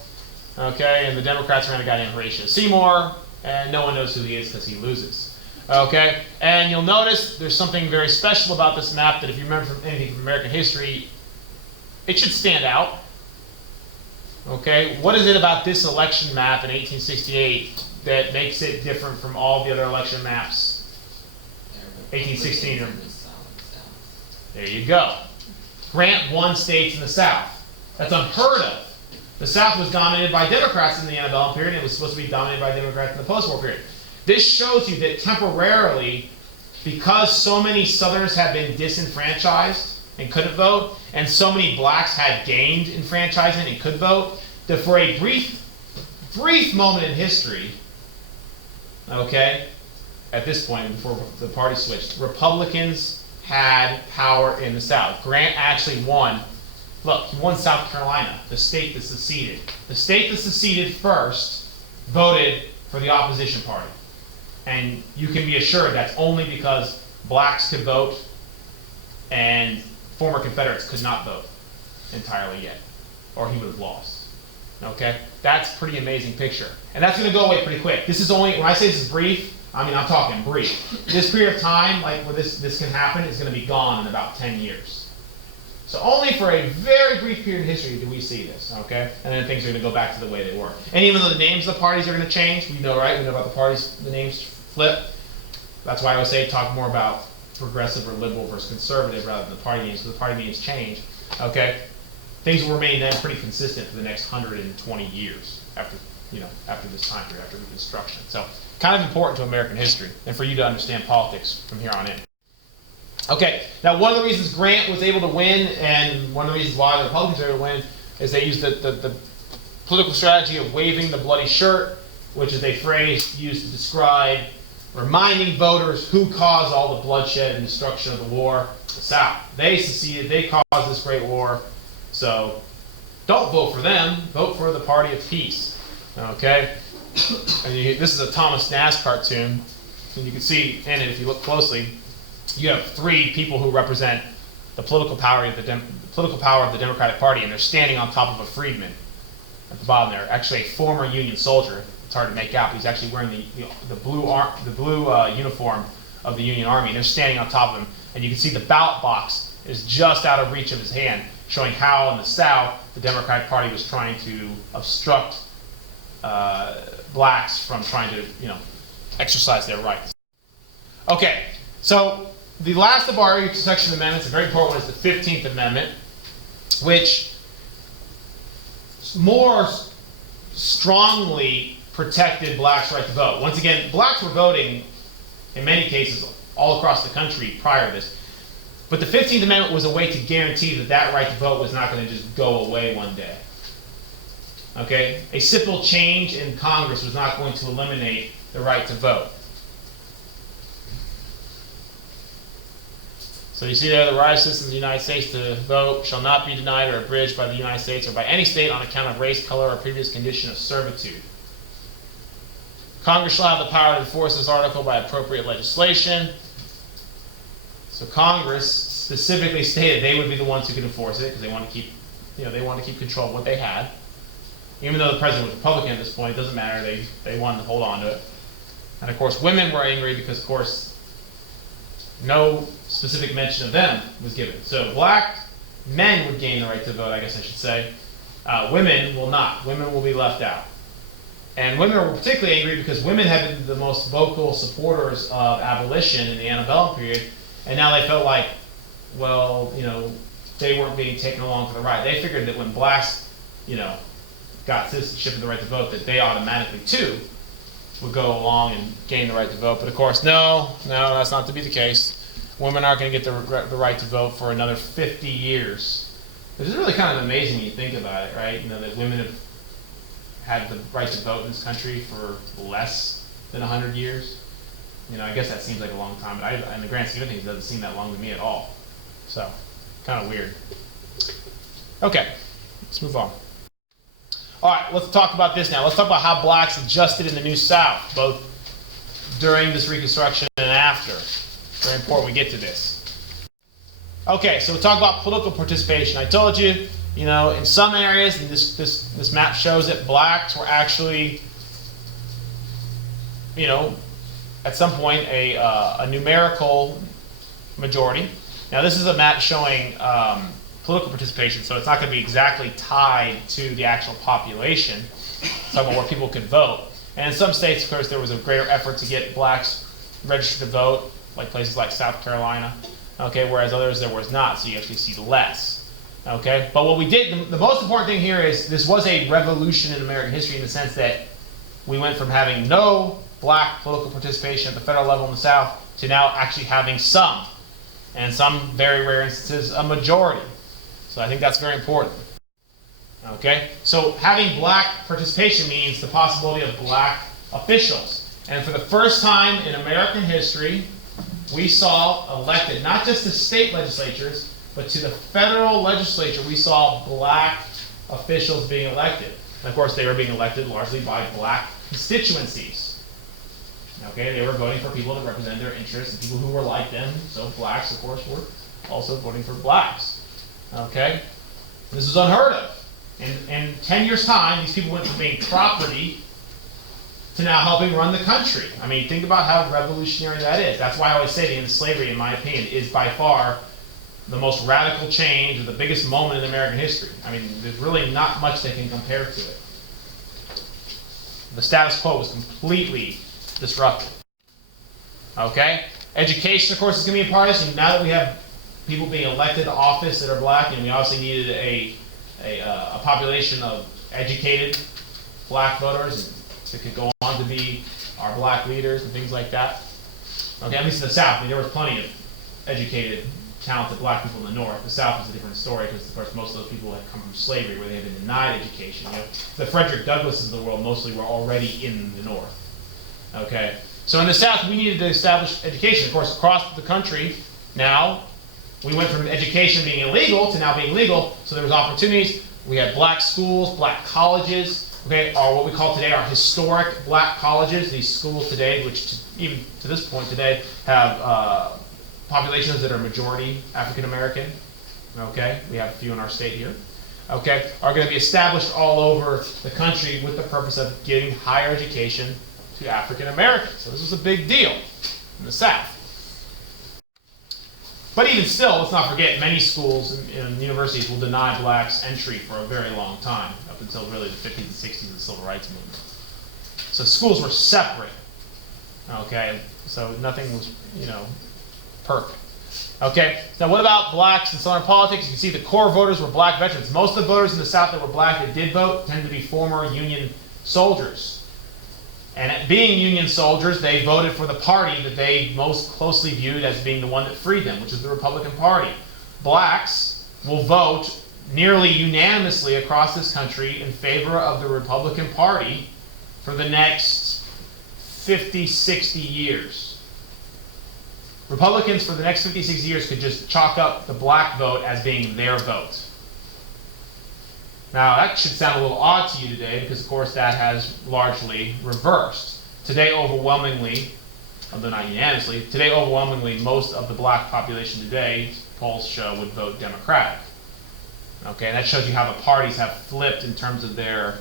Okay, and the Democrats ran a guy named Horatio Seymour, and no one knows who he is because he loses. Okay, and you'll notice there's something very special about this map that if you remember from anything from American history, it should stand out. Okay, what is it about this election map in 1868 that makes it different from all the other election maps? 1816. There you go. Grant won states in the South. That's unheard of. The South was dominated by Democrats in the antebellum period, and it was supposed to be dominated by Democrats in the post-war period. This shows you that temporarily, because so many Southerners had been disenfranchised and couldn't vote, and so many blacks had gained enfranchisement and could vote, that for a brief moment in history, okay, at this point, before the party switched, Republicans had power in the South. Grant actually won. Look, he won South Carolina, the state that seceded. The state that seceded first voted for the opposition party. And you can be assured that's only because blacks could vote and former Confederates could not vote entirely yet, or he would have lost. Okay? That's a pretty amazing picture. And that's going to go away pretty quick. This is only, when I say this is brief, I mean I'm talking brief. This period of time, like where this can happen, is going to be gone in about 10 years. So only for a very brief period in history do we see this, okay? And then things are going to go back to the way they were. And even though the names of the parties are going to change, we know, right? We know about the parties, the names flip. That's why I would say talk more about progressive or liberal versus conservative rather than the party names, because the party names change, okay? Things will remain then pretty consistent for the next 120 years after this time period, after Reconstruction. So kind of important to American history and for you to understand politics from here on in. Okay, now one of the reasons Grant was able to win, and one of the reasons why the Republicans were able to win, is they used the political strategy of waving the bloody shirt, which is a phrase used to describe reminding voters who caused all the bloodshed and destruction of the war. The South. They seceded, they caused this great war, so don't vote for them, vote for the party of peace. Okay? And this is a Thomas Nast cartoon, and you can see in it, if you look closely, you have three people who represent the political power of the Democratic Party, and they're standing on top of a freedman at the bottom there. Actually, a former Union soldier. It's hard to make out, but he's actually wearing the blue uniform of the Union Army, and they're standing on top of him. And you can see the ballot box is just out of reach of his hand, showing how in the South the Democratic Party was trying to obstruct blacks from trying to, exercise their rights. Okay, so the last of our Reconstruction amendments, a very important one, is the 15th Amendment, which more strongly protected blacks' right to vote. Once again, blacks were voting in many cases all across the country prior to this. But the 15th Amendment was a way to guarantee that that right to vote was not going to just go away one day. Okay? A simple change in Congress was not going to eliminate the right to vote. So you see there, the right of citizens of the United States to vote shall not be denied or abridged by the United States or by any state on account of race, color, or previous condition of servitude. Congress shall have the power to enforce this article by appropriate legislation. So Congress specifically stated they would be the ones who could enforce it because they want to keep, they want to keep control of what they had. Even though the president was Republican at this point, it doesn't matter. They wanted to hold on to it. And of course, women were angry because, of course, no specific mention of them was given. So black men would gain the right to vote, I guess I should say. Women will not. Women will be left out. And women were particularly angry because women had been the most vocal supporters of abolition in the antebellum period, and now they felt like, well, they weren't being taken along for the ride. They figured that when blacks, got citizenship and the right to vote, that they automatically too would go along and gain the right to vote. But of course, no, that's not to be the case. Women aren't going to get the right to vote for another 50 years. Which is really kind of amazing when you think about it, right? That women have had the right to vote in this country for less than 100 years. I guess that seems like a long time, but in the grand scheme of things, it doesn't seem that long to me at all. So, kind of weird. Okay, let's move on. All right, let's talk about this now. Let's talk about how blacks adjusted in the New South, both during this Reconstruction and after. Very important we get to this. Okay, so we'll talk about political participation. I told you, in some areas, and this map shows it, blacks were actually, at some point a numerical majority. Now this is a map showing political participation, so it's not going to be exactly tied to the actual population. It's talking about where people could vote. And in some states, of course, there was a greater effort to get blacks registered to vote, like places like South Carolina. Okay, whereas others there was not, so you actually see less. Okay, but what we did, the most important thing here is this was a revolution in American history in the sense that we went from having no black political participation at the federal level in the South to now actually having some, and some very rare instances, a majority. So I think that's very important. Okay, so having black participation means the possibility of black officials. And for the first time in American history, we saw elected, not just to state legislatures, but to the federal legislature, we saw black officials being elected. And of course, they were being elected largely by black constituencies. Okay, they were voting for people that represent their interests and people who were like them. So blacks, of course, were also voting for blacks. Okay, this is unheard of. In 10 years' time, these people went from being property to now helping run the country. I mean, think about how revolutionary that is. That's why I always say the end of slavery, in my opinion, is by far the most radical change or the biggest moment in American history. I mean, there's really not much that can compare to it. The status quo was completely disrupted. Okay? Education, of course, is going to be a part of this. And now that we have people being elected to office that are black, and we obviously needed a population of educated black voters that could go on to be our black leaders and things like that. Okay, at least in the South, I mean, there was plenty of educated, talented black people in the North. The South is a different story because, of course, most of those people had come from slavery where they had been denied education. You know, the Frederick Douglasses of the world mostly were already in the North. Okay, so in the South, we needed to establish education. Of course, across the country now, we went from education being illegal to now being legal, so there was opportunities. We had black schools, black colleges, okay, or what we call today our historic black colleges. These schools today, which even to this point today, have populations that are majority African American, okay, we have a few in our state here, okay, are going to be established all over the country with the purpose of giving higher education to African Americans. So this was a big deal in the South. But even still, let's not forget, many schools and universities will deny blacks entry for a very long time, up until really the 50s and 60s of the Civil Rights Movement. So schools were separate, okay? So nothing was, perfect. Okay, now what about blacks in Southern politics? You can see the core voters were black veterans. Most of the voters in the South that were black that did vote tend to be former Union soldiers. And being Union soldiers, they voted for the party that they most closely viewed as being the one that freed them, which is the Republican Party. Blacks will vote nearly unanimously across this country in favor of the Republican Party for the next 50, 60 years. Republicans for the next 50, 60 years could just chalk up the black vote as being their vote. Now, that should sound a little odd to you today because, of course, that has largely reversed. Today, overwhelmingly, although not unanimously, today, overwhelmingly, most of the black population today, polls show, would vote Democratic. Okay, and that shows you how the parties have flipped in terms of their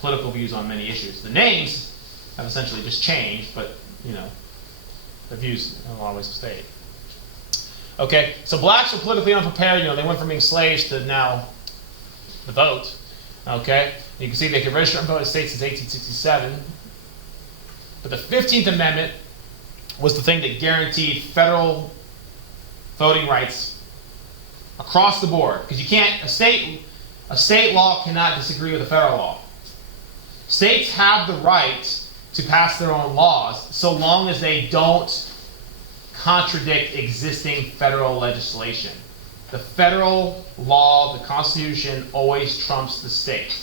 political views on many issues. The names have essentially just changed, but, the views have always stayed. Okay, so blacks were politically unprepared. They went from being slaves to now the vote. Okay, you can see they could register and vote in states since 1867. But the 15th Amendment was the thing that guaranteed federal voting rights across the board. Because you can't, a state law cannot disagree with a federal law. States have the right to pass their own laws so long as they don't contradict existing federal legislation. The federal law, the Constitution, always trumps the state.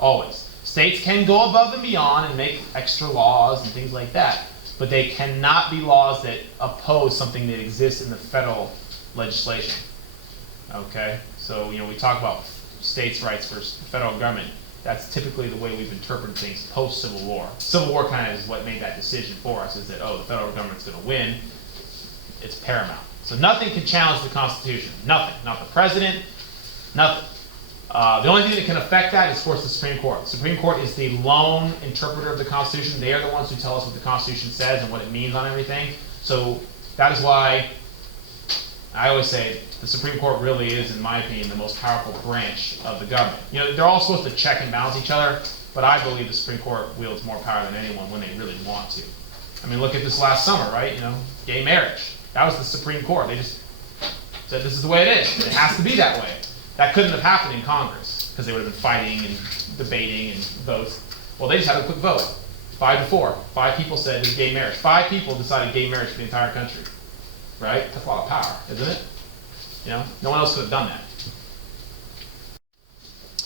Always. States can go above and beyond and make extra laws and things like that, but they cannot be laws that oppose something that exists in the federal legislation. Okay? So, we talk about states' rights versus the federal government. That's typically the way we've interpreted things post-Civil War. Civil War kind of is what made that decision for us, is that, the federal government's going to win. It's paramount. So nothing can challenge the Constitution. Nothing. Not the president. Nothing. The only thing that can affect that is, of course, the Supreme Court. The Supreme Court is the lone interpreter of the Constitution. They are the ones who tell us what the Constitution says and what it means on everything. So that is why I always say the Supreme Court really is, in my opinion, the most powerful branch of the government. They're all supposed to check and balance each other, but I believe the Supreme Court wields more power than anyone when they really want to. I mean, look at this last summer, right? Gay marriage. That was the Supreme Court. They just Said this is the way it is. It has to be that way. That couldn't have happened in Congress because they would have been fighting and debating and votes. Well, they just had a quick vote, 5-4. 5 people said it's gay marriage. 5 people decided gay marriage for the entire country. Right? That's a lot of power, isn't it? You know, no one else could have done that.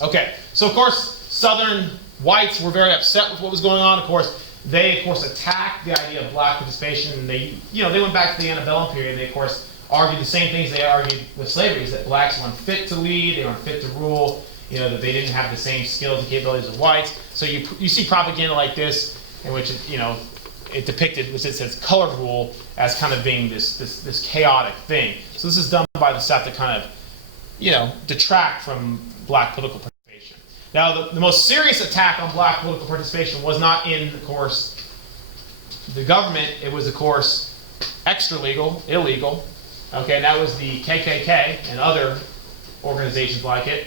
Okay, so of course, Southern whites were very upset with what was going on. Of course, they attacked the idea of black participation, and they went back to the antebellum period. And they of course argued the same things they argued with slavery: is that blacks weren't fit to lead, they weren't fit to rule, that they didn't have the same skills and capabilities of whites. So you see propaganda like this, in which it depicted, which it says colored rule as kind of being this chaotic thing. So this is done by the South to kind of detract from black political participation. Now, the most serious attack on black political participation was not in, of course, the government. It was, of course, illegal. Okay, and that was the KKK and other organizations like it,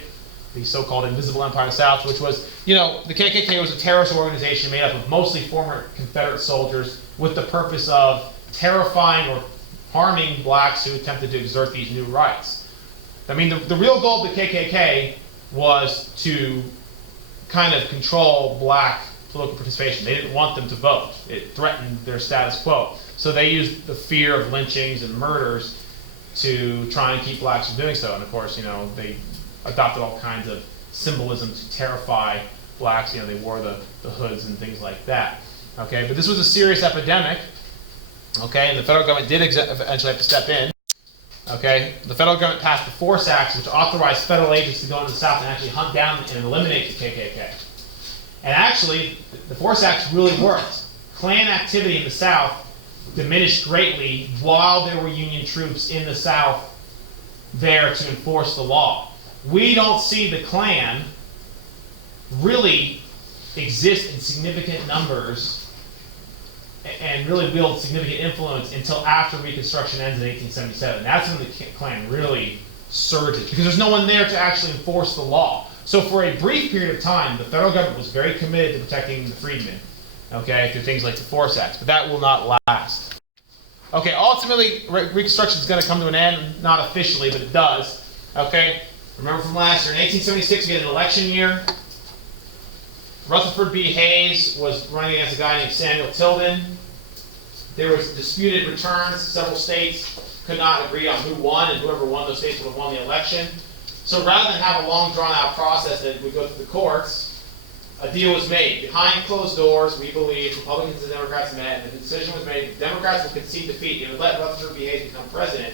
the so-called Invisible Empire of the South, which was, the KKK was a terrorist organization made up of mostly former Confederate soldiers with the purpose of terrifying or harming blacks who attempted to exert these new rights. I mean, the real goal of the KKK was to kind of control black political participation. They didn't want them to vote. It threatened their status quo. So they used the fear of lynchings and murders to try and keep blacks from doing so. And of course, they adopted all kinds of symbolism to terrify blacks. They wore the hoods and things like that. Okay, but this was a serious epidemic. Okay, and the federal government did eventually have to step in. Okay, the federal government passed the Force Acts, which authorized federal agents to go into the South and actually hunt down and eliminate the KKK. And actually, the Force Acts really worked. Klan activity in the South diminished greatly while there were Union troops in the South there to enforce the law. We don't see the Klan really exist in significant numbers and really wield significant influence until after Reconstruction ends in 1877. That's when the Klan really surges, because there's no one there to actually enforce the law. So for a brief period of time, the federal government was very committed to protecting the freedmen, okay, through things like the Force Acts, but that will not last. Okay, ultimately, Reconstruction is going to come to an end, not officially, but it does. Okay, remember from last year, in 1876, we had an election year. Rutherford B. Hayes was running against a guy named Samuel Tilden. There was disputed returns. Several states could not agree on who won, and whoever won those states would have won the election. So rather than have a long, drawn-out process that would go through the courts, a deal was made. Behind closed doors, we believe, Republicans and Democrats met, and the decision was made that Democrats would concede defeat. They would let Rutherford B. Hayes become president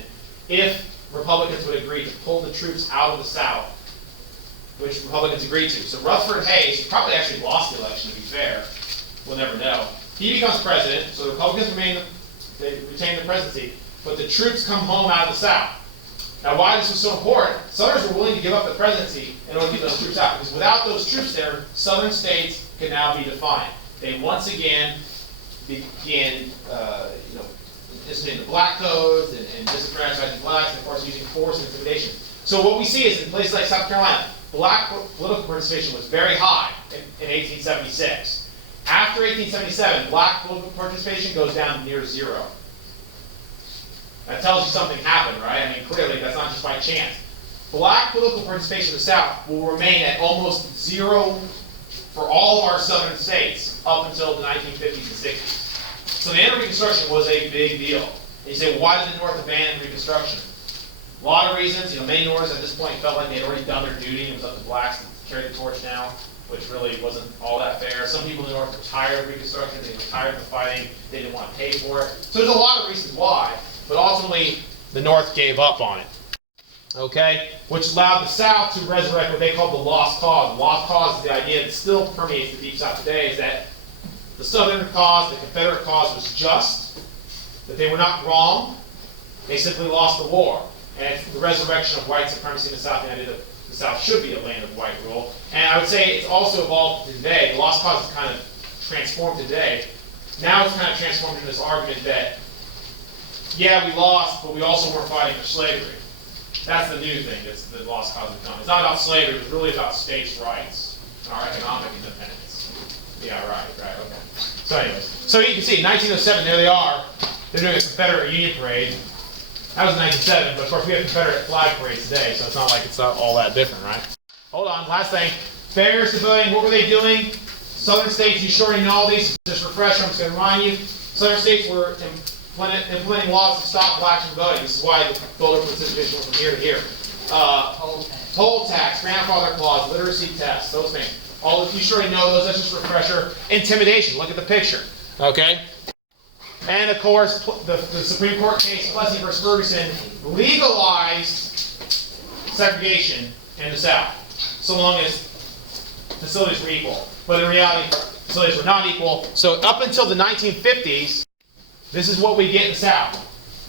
if Republicans would agree to pull the troops out of the South, which Republicans agreed to. So Rutherford Hayes probably actually lost the election, to be fair. We'll never know. He becomes president, so the Republicans retain the presidency, but the troops come home out of the South. Now, why this was so important, Southerners were willing to give up the presidency in order to get those troops out, because without those troops there, Southern states can now be defined. They once again begin, instituting the black codes and disenfranchising blacks, and of course using force and intimidation. So what we see is in places like South Carolina, black political participation was very high in 1876. After 1877, black political participation goes down to near zero. That tells you something happened, right? I mean, clearly, that's not just by chance. Black political participation in the South will remain at almost zero for all of our southern states up until the 1950s and 60s. So the end of Reconstruction was a big deal. And you say, well, why did the North abandon Reconstruction? A lot of reasons. Many Northers at this point felt like they had already done their duty, and it was up to blacks to carry the torch now, which really wasn't all that fair. Some people in the North were tired of Reconstruction. They were tired of the fighting. They didn't want to pay for it. So there's a lot of reasons why. But ultimately, the North gave up on it, okay? Which allowed the South to resurrect what they called the lost cause. The lost cause is the idea that still permeates the Deep South today, is that the Southern cause, the Confederate cause, was just, that they were not wrong, they simply lost the war. And it's the resurrection of white supremacy in the South, and the idea that the South should be a land of white rule. And I would say it's also evolved to today. The lost cause is kind of transformed today. Now it's kind of transformed into this argument that, yeah, we lost, but we also weren't fighting for slavery. That's the new thing that's the lost cause of become. It's not about slavery, it's really about states' rights and our economic independence. Yeah, right, okay. So anyways, so you can see, 1907, there they are. They're doing a Confederate Union parade. That was 1907, but of course we have Confederate flag parades today, so it's not like it's not all that different, right? Hold on, last thing. Barriers to voting, what were they doing? Southern states, you sure already know all these. Just refresh, I'm just going to remind you. Southern states were implementing laws to stop blacks from voting. This is why the voter participation went from here to here. Poll tax, grandfather clause, literacy test, those things. All of you sure already know those. That's just a refresher. Intimidation, look at the picture. Okay? And of course, the Supreme Court case, Plessy v. Ferguson, legalized segregation in the South, so long as facilities were equal. But in reality, facilities were not equal. So up until the 1950s, this is what we get in the South.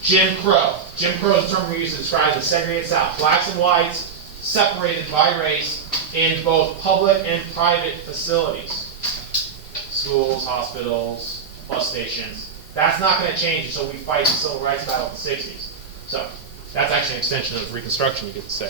Jim Crow. Jim Crow is a term we use to describe the segregated South. Blacks and whites separated by race in both public and private facilities. Schools, hospitals, bus stations. That's not going to change until we fight the civil rights battle in the 60s. So that's actually an extension of Reconstruction, you could say.